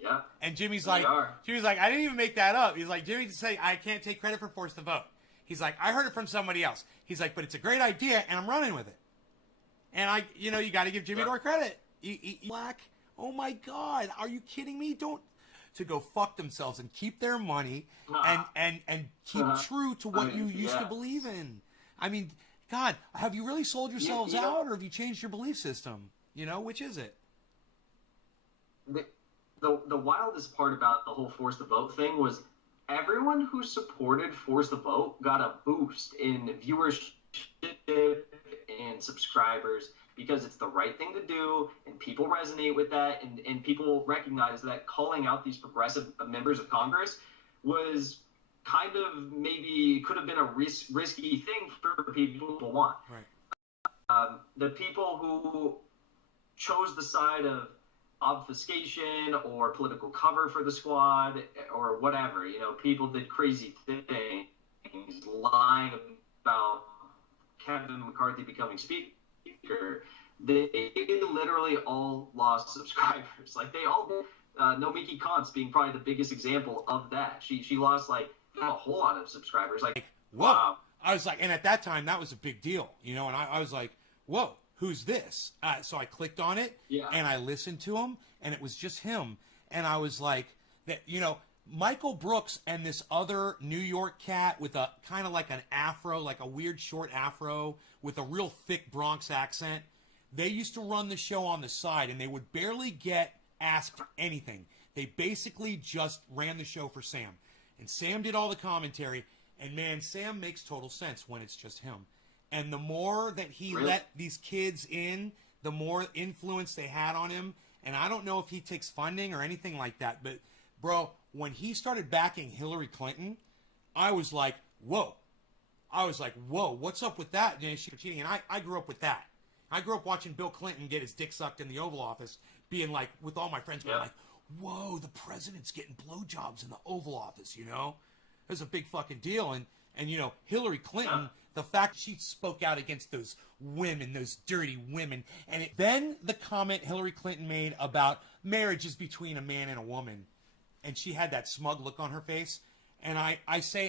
Yeah. And Jimmy's They like, are. I didn't even make that up. He's like, Jimmy to say, I can't take credit for force the vote. He's like, I heard it from somebody else. He's like, but it's a great idea, and I'm running with it. And you got to give Jimmy Dore credit. Black, oh my God, are you kidding me? To go fuck themselves and keep their money and keep true to what you used to believe in. I mean, God, have you really sold yourselves out, or have you changed your belief system? You know, which is it? The wildest part about the whole Force the Vote thing was everyone who supported Force the Vote got a boost in viewership and subscribers because it's the right thing to do, and people resonate with that, and people recognize that calling out these progressive members of Congress was kind of maybe could have been a risky thing for people to want. Right. The people who chose the side of obfuscation or political cover for the squad or whatever, people did crazy things, lying about Kevin McCarthy becoming speaker. They literally all lost subscribers. Like they all, Nomiki Konst being probably the biggest example of that. She lost like a whole lot of subscribers. Like, Whoa. wow. I was like, and at that time, that was a big deal, and I was like, whoa, who's this? So I clicked on it, and I listened to him, and it was just him, and I was like, Michael Brooks and this other New York cat with a kind of like an afro, like a weird short afro with a real thick Bronx accent, they used to run the show on the side, and they would barely get asked anything. They basically just ran the show for Sam, and Sam did all the commentary. And man, Sam makes total sense when it's just him. And the more that he let these kids in, the more influence they had on him. And I don't know if he takes funding or anything like that, but bro, when he started backing Hillary Clinton, I was like, whoa. What's up with that? She's cheating. And I grew up with that. I grew up watching Bill Clinton get his dick sucked in the Oval Office, being like, with all my friends, being like, whoa, the president's getting blowjobs in the Oval Office, It was a big fucking deal. And Hillary Clinton, the fact she spoke out against those women, those dirty women. And then the comment Hillary Clinton made about marriage is between a man and a woman. And she had that smug look on her face. And I say,